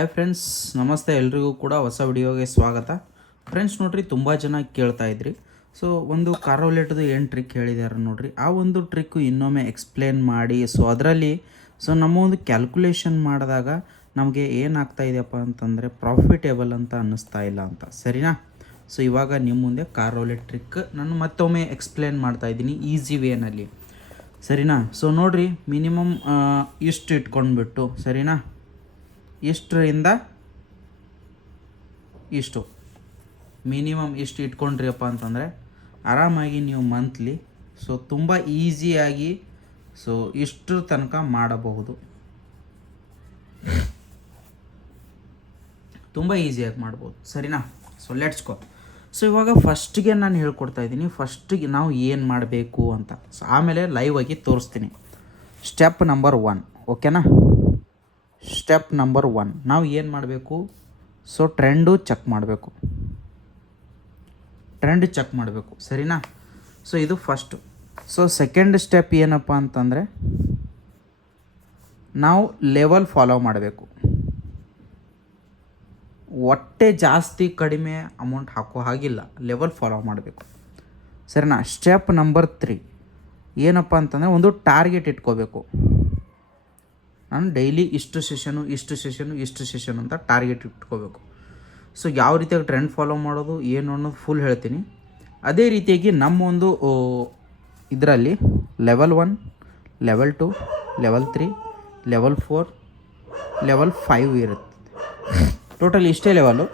Hi friends, ನಮಸ್ತೆ. ಎಲ್ರಿಗೂ ಕೂಡ ಹೊಸ ವಿಡಿಯೋಗೆ ಸ್ವಾಗತ. ಫ್ರೆಂಡ್ಸ್ ನೋಡ್ರಿ, ತುಂಬ ಜನ ಕೇಳ್ತಾ ಇದ್ರಿ. ಸೊ ಒಂದು ಕಾರೋಲೆಟ್ದು ಏನು ಟ್ರಿಕ್ ಹೇಳಿದ್ದಾರೆ ನೋಡ್ರಿ, ಆ ಒಂದು ಟ್ರಿಕ್ಕು ಇನ್ನೊಮ್ಮೆ ಎಕ್ಸ್ಪ್ಲೇನ್ ಮಾಡಿ. ಸೊ ಅದರಲ್ಲಿ ನಮ್ಮ ಒಂದು ಕ್ಯಾಲ್ಕುಲೇಷನ್ ಮಾಡಿದಾಗ ನಮಗೆ ಏನಾಗ್ತಾ ಇದೆಯಪ್ಪ ಅಂತಂದರೆ ಪ್ರಾಫಿಟೇಬಲ್ ಅಂತ ಅನ್ನಿಸ್ತಾ ಇಲ್ಲ ಅಂತ, ಸರಿನಾ? ಸೊ ಇವಾಗ ನಿಮ್ಮ ಮುಂದೆ ಕಾರೋಲೆಟ್ ಟ್ರಿಕ್ ನಾನು ಮತ್ತೊಮ್ಮೆ ಎಕ್ಸ್ಪ್ಲೇನ್ ಮಾಡ್ತಾ ಇದ್ದೀನಿ ಈಸಿ ವೇನಲ್ಲಿ, ಸರಿನಾ? ಸೊ ನೋಡಿರಿ, ಮಿನಿಮಮ್ ಇಷ್ಟು ಇಟ್ಕೊಂಡ್ಬಿಟ್ಟು, ಸರಿನಾ, ಇಷ್ಟರಿಂದ ಇಷ್ಟು ಮಿನಿಮಮ್ ಇಷ್ಟು ಇಟ್ಕೊಂಡ್ರಿಯಪ್ಪ ಅಂತಂದರೆ ಆರಾಮಾಗಿ ನೀವು ಮಂತ್ಲಿ ತುಂಬ ಈಸಿಯಾಗಿ ಇಷ್ಟು ತನಕ ಮಾಡಬಹುದು. ತುಂಬ ಈಸಿಯಾಗಿ ಮಾಡ್ಬೋದು, ಸರಿನಾ? Let's go. ಇವಾಗ ಫಸ್ಟಿಗೆ ನಾನು ಹೇಳ್ಕೊಡ್ತಾ ಇದ್ದೀನಿ, ಫಸ್ಟಿಗೆ ನಾವು ಏನು ಮಾಡಬೇಕು ಅಂತ. ಆಮೇಲೆ ಲೈವ್ ಆಗಿ ತೋರಿಸ್ತೀನಿ. ಸ್ಟೆಪ್ ನಂಬರ್ 1, ಓಕೆನಾ? ಸ್ಟೆಪ್ ನಂಬರ್ 1 ನಾವು ಏನು ಮಾಡಬೇಕು? ಟ್ರೆಂಡು ಚೆಕ್ ಮಾಡಬೇಕು, ಸರಿನಾ? ಇದು ಫಸ್ಟು. ಸೆಕೆಂಡ್ ಸ್ಟೆಪ್ ಏನಪ್ಪ ಅಂತಂದರೆ ನಾವು ಲೆವೆಲ್ ಫಾಲೋ ಮಾಡಬೇಕು. ಹೊಟ್ಟೆ ಜಾಸ್ತಿ ಕಡಿಮೆ ಅಮೌಂಟ್ ಹಾಕೋ ಹಾಗಿಲ್ಲ, ಲೆವೆಲ್ ಫಾಲೋ ಮಾಡಬೇಕು, ಸರಿನಾ? ಸ್ಟೆಪ್ ನಂಬರ್ 3 ಏನಪ್ಪ ಅಂತಂದರೆ ಒಂದು ಟಾರ್ಗೆಟ್ ಇಟ್ಕೋಬೇಕು. ನಾನು ಡೈಲಿ ಇಷ್ಟು ಸೆಷನು ಅಂತ ಟಾರ್ಗೆಟ್ ಇಟ್ಕೋಬೇಕು. ಯಾವ ರೀತಿಯಾಗಿ ಟ್ರೆಂಡ್ ಫಾಲೋ ಮಾಡೋದು ಏನು ಅನ್ನೋದು ಫುಲ್ ಹೇಳ್ತೀನಿ. ಅದೇ ರೀತಿಯಾಗಿ ನಮ್ಮ ಒಂದು ಇದರಲ್ಲಿ level 1, level 2, level 3, level 4, level 5 ಇರುತ್ತೆ. ಟೋಟಲ್ ಇಷ್ಟೇ ಲೆವೆಲು.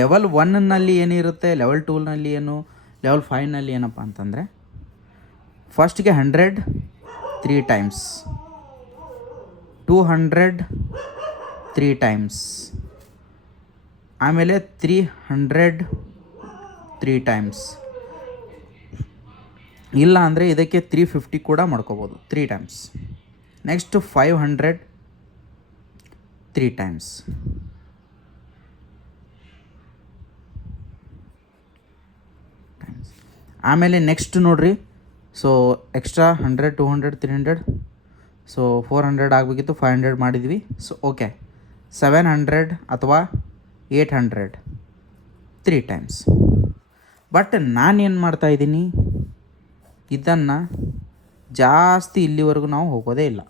ಲೆವೆಲ್ 1ನಲ್ಲಿ ಏನಿರುತ್ತೆ, ಲೆವೆಲ್ 2ನಲ್ಲಿ ಏನು, ಲೆವೆಲ್ 5ನಲ್ಲಿ ಏನಪ್ಪ ಅಂತಂದರೆ ಫಸ್ಟ್ಗೆ 100 3 ಟೈಮ್ಸ್, 200 3 ಟೈಮ್ಸ್, ಆಮೇಲೆ 300 3 ಟೈಮ್ಸ್, ಇಲ್ಲ ಅಂದರೆ ಇದಕ್ಕೆ 350 ಕೂಡ ಮಾಡ್ಕೋಬೋದು 3 ಟೈಮ್ಸ್. ನೆಕ್ಸ್ಟ್ 500 3 ಟೈಮ್ಸ್, ಆಮೇಲೆ ನೆಕ್ಸ್ಟ್ ನೋಡ್ರಿ, ಎಕ್ಸ್ಟ್ರಾ 100 200 300 400 ಆಗಬೇಕಿತ್ತು, 500 ಮಾಡಿದ್ವಿ. ಓಕೆ, 700 ಅಥವಾ 800 3 ಟೈಮ್ಸ್. ಬಟ್ ನಾನೇನು ಮಾಡ್ತಾಯಿದ್ದೀನಿ, ಇದನ್ನು ಜಾಸ್ತಿ ಇಲ್ಲಿವರೆಗೂ ನಾವು ಹೋಗೋದೇ ಇಲ್ಲ.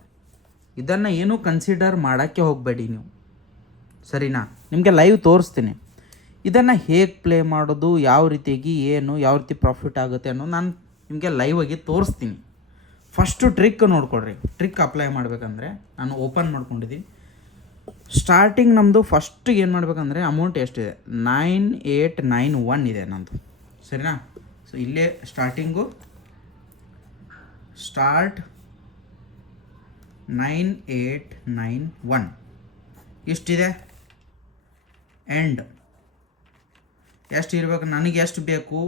ಇದನ್ನು ಏನೂ ಕನ್ಸಿಡರ್ ಮಾಡೋಕ್ಕೆ ಹೋಗಬೇಡಿ ನೀವು, ಸರಿನಾ? ನಿಮಗೆ ಲೈವ್ ತೋರಿಸ್ತೀನಿ ಇದನ್ನು ಹೇಗೆ ಪ್ಲೇ ಮಾಡೋದು, ಯಾವ ರೀತಿಯಾಗಿ ಏನು, ಯಾವ ರೀತಿ ಪ್ರಾಫಿಟ್ ಆಗುತ್ತೆ ಅನ್ನೋದು ನಾನು ನಿಮಗೆ ಲೈವ್ ಆಗಿ ತೋರಿಸ್ತೀನಿ. ಫಸ್ಟು ಟ್ರಿಕ್ ನೋಡ್ಕೊಳ್ರಿ. ಟ್ರಿಕ್ ಅಪ್ಲೈ ಮಾಡಬೇಕಂದ್ರೆ ನಾನು ಓಪನ್ ಮಾಡ್ಕೊಂಡಿದ್ದೀನಿ. ಸ್ಟಾರ್ಟಿಂಗ್ ನಮ್ಮದು ಫಸ್ಟ್ ಏನು ಮಾಡಬೇಕಂದ್ರೆ ಅಮೌಂಟ್ ಎಷ್ಟಿದೆ, 9891 ಇದೆ ನಂದು, ಸರಿನಾ? ಇಲ್ಲೇ ಸ್ಟಾರ್ಟಿಂಗು ಸ್ಟಾರ್ಟ್ 9891 ಇಷ್ಟಿದೆ. ಎಂಡ್ ಎಷ್ಟು ಇರಬೇಕು, ನನಗೆ ಎಷ್ಟು ಬೇಕು,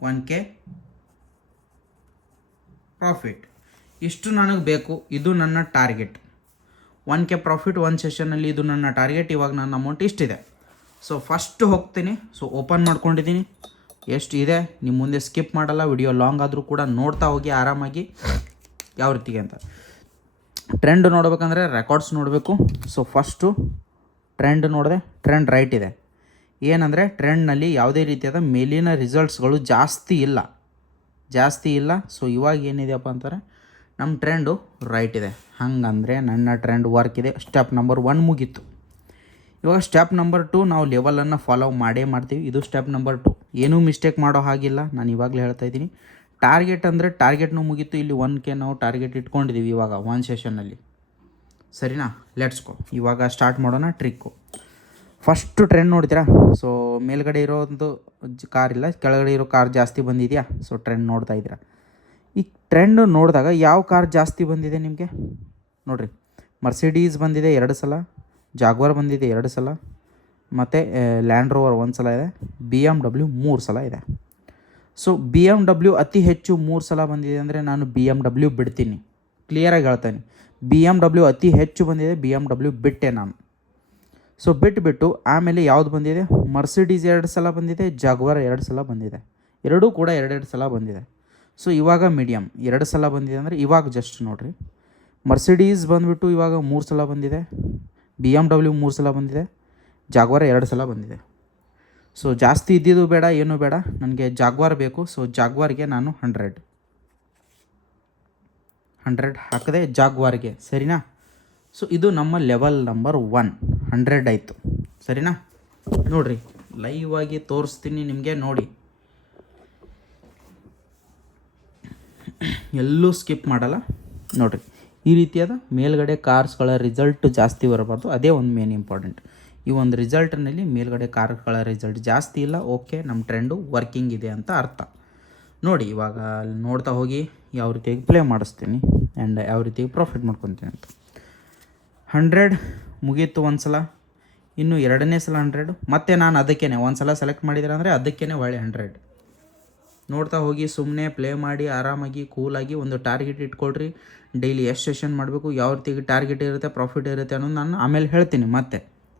1K ಪ್ರಾಫಿಟ್, ಇಷ್ಟು ನನಗೆ ಬೇಕು. ಇದು ನನ್ನ ಟಾರ್ಗೆಟ್, 1K ಪ್ರಾಫಿಟ್ ಒಂದು ಸೆಷನಲ್ಲಿ, ಇದು ನನ್ನ ಟಾರ್ಗೆಟ್. ಇವಾಗ ನನ್ನ ಅಮೌಂಟ್ ಇಷ್ಟಿದೆ. ಫಸ್ಟ್ ಹೋಗ್ತೀನಿ. ಓಪನ್ ಮಾಡ್ಕೊಂಡಿದ್ದೀನಿ. ಎಷ್ಟು ಇದೆ ನಿಮ್ಮ ಮುಂದೆ ಸ್ಕಿಪ್ ಮಾಡಲ್ಲ, ವಿಡಿಯೋ ಲಾಂಗ್ ಆದರೂ ಕೂಡ ನೋಡ್ತಾ ಹೋಗಿ ಆರಾಮಾಗಿ ಯಾವ ರೀತಿಗೆ ಅಂತ. ಟ್ರೆಂಡ್ ನೋಡ್ಬೇಕಂದ್ರೆ ರೆಕಾರ್ಡ್ಸ್ ನೋಡಬೇಕು. ಫಸ್ಟು ಟ್ರೆಂಡ್ ನೋಡಿದೆ, ಟ್ರೆಂಡ್ ರೈಟ್ ಇದೆ. ಏನಂದರೆ ಟ್ರೆಂಡ್ನಲ್ಲಿ ಯಾವುದೇ ರೀತಿಯಾದ ಮೇಲಿನ ರಿಸಲ್ಟ್ಸ್ಗಳು ಜಾಸ್ತಿ ಇಲ್ಲ. ಇವಾಗ ಏನಿದೆಯಪ್ಪ ಅಂತಾರೆ, ನಮ್ಮ ಟ್ರೆಂಡು ರೈಟ್ ಇದೆ. ಹಾಗಂದರೆ ನನ್ನ ಟ್ರೆಂಡ್ ವರ್ಕ್ ಇದೆ. ಸ್ಟೆಪ್ ನಂಬರ್ 1 ಮುಗೀತು. ಇವಾಗ ಸ್ಟೆಪ್ ನಂಬರ್ 2 ನಾವು ಲೆವೆಲನ್ನು ಫಾಲೋ ಮಾಡ್ತೀವಿ. ಇದು ಸ್ಟೆಪ್ ನಂಬರ್ 2, ಏನೂ ಮಿಸ್ಟೇಕ್ ಮಾಡೋ ಹಾಗಿಲ್ಲ. ನಾನು ಇವಾಗಲೇ ಹೇಳ್ತಾಯಿದ್ದೀನಿ. ಟಾರ್ಗೆಟ್ ಅಂದರೆ ಟಾರ್ಗೆಟ್ನೂ ಮುಗೀತು. ಇಲ್ಲಿ 1K ನಾವು ಟಾರ್ಗೆಟ್ ಇಟ್ಕೊಂಡಿದ್ದೀವಿ ಇವಾಗ ಒಂದು ಸೆಷನ್ನಲ್ಲಿ, ಸರಿನಾ? Let's go. ಇವಾಗ ಸ್ಟಾರ್ಟ್ ಮಾಡೋಣ ಟ್ರಿಕ್ಕು. ಫಸ್ಟು ಟ್ರೆಂಡ್ ನೋಡ್ತೀರಾ? ಮೇಲ್ಗಡೆ ಇರೋದು ಕಾರ್ ಇಲ್ಲ, ಕೆಳಗಡೆ ಇರೋ ಕಾರ್ ಜಾಸ್ತಿ ಬಂದಿದೆಯಾ? ಟ್ರೆಂಡ್ ನೋಡ್ತಾ ಇದ್ದೀರಾ? ಈ ಟ್ರೆಂಡ್ ನೋಡಿದಾಗ ಯಾವ ಕಾರ್ ಜಾಸ್ತಿ ಬಂದಿದೆ ನಿಮಗೆ ನೋಡಿರಿ. ಮರ್ಸಿಡೀಸ್ ಬಂದಿದೆ 2 ಸಲ, ಜಾಗ್ವಾರ್ ಬಂದಿದೆ 2 ಸಲ, ಮತ್ತು ಲ್ಯಾಂಡ್ ರೋವರ್ 1 ಸಲ ಇದೆ, BMW 3 ಸಲ ಇದೆ. BMW ಅತಿ ಹೆಚ್ಚು 3 ಸಲ ಬಂದಿದೆ ಅಂದರೆ ನಾನು BMW ಬಿಡ್ತೀನಿ. ಕ್ಲಿಯರಾಗಿ ಹೇಳ್ತೇನೆ, BMW ಅತಿ ಹೆಚ್ಚು ಬಂದಿದೆ, BMW ಬಿಟ್ಟೆ ನಾನು. ಬಿಟ್ಟು ಆಮೇಲೆ ಯಾವುದು ಬಂದಿದೆ, ಮರ್ಸಿಡೀಸ್ 2 ಸಲ ಬಂದಿದೆ, ಜಾಗ್ವಾರ್ 2 ಸಲ ಬಂದಿದೆ. ಎರಡೂ ಕೂಡ 2 ಸಲ ಬಂದಿದೆ. ಇವಾಗ ಮೀಡಿಯಮ್ 2 ಸಲ ಬಂದಿದೆ ಅಂದರೆ ಇವಾಗ ಜಸ್ಟ್ ನೋಡಿರಿ. ಮರ್ಸಿಡೀಸ್ ಬಂದುಬಿಟ್ಟು ಇವಾಗ 3 ಸಲ ಬಂದಿದೆ, BMW 3 ಸಲ ಬಂದಿದೆ, ಜಾಗ್ವಾರ್ 2 ಸಲ ಬಂದಿದೆ. ಸೊ ಜಾಸ್ತಿ ಇದ್ದಿದ್ದು ಬೇಡ, ಏನೂ ಬೇಡ, ನನಗೆ ಜಾಗ್ವಾರ್ ಬೇಕು. ಸೊ ಜಾಗ್ವಾರ್ಗೆ ನಾನು 100 ಹಾಕಿದೆ ಜಾಗ್ವಾರ್ಗೆ, ಸರಿನಾ. ಸೊ ಇದು ನಮ್ಮ ಲೆವೆಲ್ ನಂಬರ್ 1 100 ಆಯಿತು, ಸರಿನಾ. ನೋಡಿರಿ, ಲೈವ್ ಆಗಿ ತೋರಿಸ್ತೀನಿ ನಿಮಗೆ, ನೋಡಿ, ಎಲ್ಲೂ ಸ್ಕಿಪ್ ಮಾಡಲ್ಲ. ನೋಡಿರಿ, ಈ ರೀತಿಯಾದ ಮೇಲ್ಗಡೆ ಕಾರ್ಸ್ಗಳ ರಿಸಲ್ಟ್ ಜಾಸ್ತಿ ಬರಬಾರ್ದು, ಅದೇ ಒಂದು ಮೇನ್ ಇಂಪಾರ್ಟೆಂಟ್. ಈ ಒಂದು ರಿಸಲ್ಟ್ನಲ್ಲಿ ಮೇಲ್ಗಡೆ ಕಾರ್ಗಳ ರಿಸಲ್ಟ್ ಜಾಸ್ತಿ ಇಲ್ಲ, ಓಕೆ, ನಮ್ಮ ಟ್ರೆಂಡು ವರ್ಕಿಂಗ್ ಇದೆ ಅಂತ ಅರ್ಥ. ನೋಡಿ, ಇವಾಗ ನೋಡ್ತಾ ಹೋಗಿ ಯಾವ ರೀತಿಯಾಗಿ ಪ್ಲೇ ಮಾಡಿಸ್ತೀನಿ ಆ್ಯಂಡ್ ಯಾವ ರೀತಿಯಾಗಿ ಪ್ರಾಫಿಟ್ ಮಾಡ್ಕೊತೀನಿ ಅಂತ. 100 ಮುಗೀತು ಒಂದು ಸಲ, ಇನ್ನು ಎರಡನೇ ಸಲ 100, ಮತ್ತು ನಾನು ಅದಕ್ಕೇ ಒಂದು ಸಲ ಸೆಲೆಕ್ಟ್ ಮಾಡಿದ್ರೆ ಅಂದರೆ ಅದಕ್ಕೇ ಒಳ್ಳೆ 100. ನೋಡ್ತಾ ಹೋಗಿ, ಸುಮ್ಮನೆ ಪ್ಲೇ ಮಾಡಿ ಆರಾಮಾಗಿ ಕೂಲಾಗಿ ಒಂದು ಟಾರ್ಗೆಟ್ ಇಟ್ಕೊಳ್ರಿ. ಡೈಲಿ ಎಷ್ಟು ಸೆಷನ್ ಮಾಡಬೇಕು, ಯಾವ ರೀತಿಯಾಗಿ ಟಾರ್ಗೆಟ್ ಇರುತ್ತೆ, ಪ್ರಾಫಿಟ್ ಇರುತ್ತೆ ಅನ್ನೋದು ನಾನು ಆಮೇಲೆ ಹೇಳ್ತೀನಿ ಮತ್ತೆ,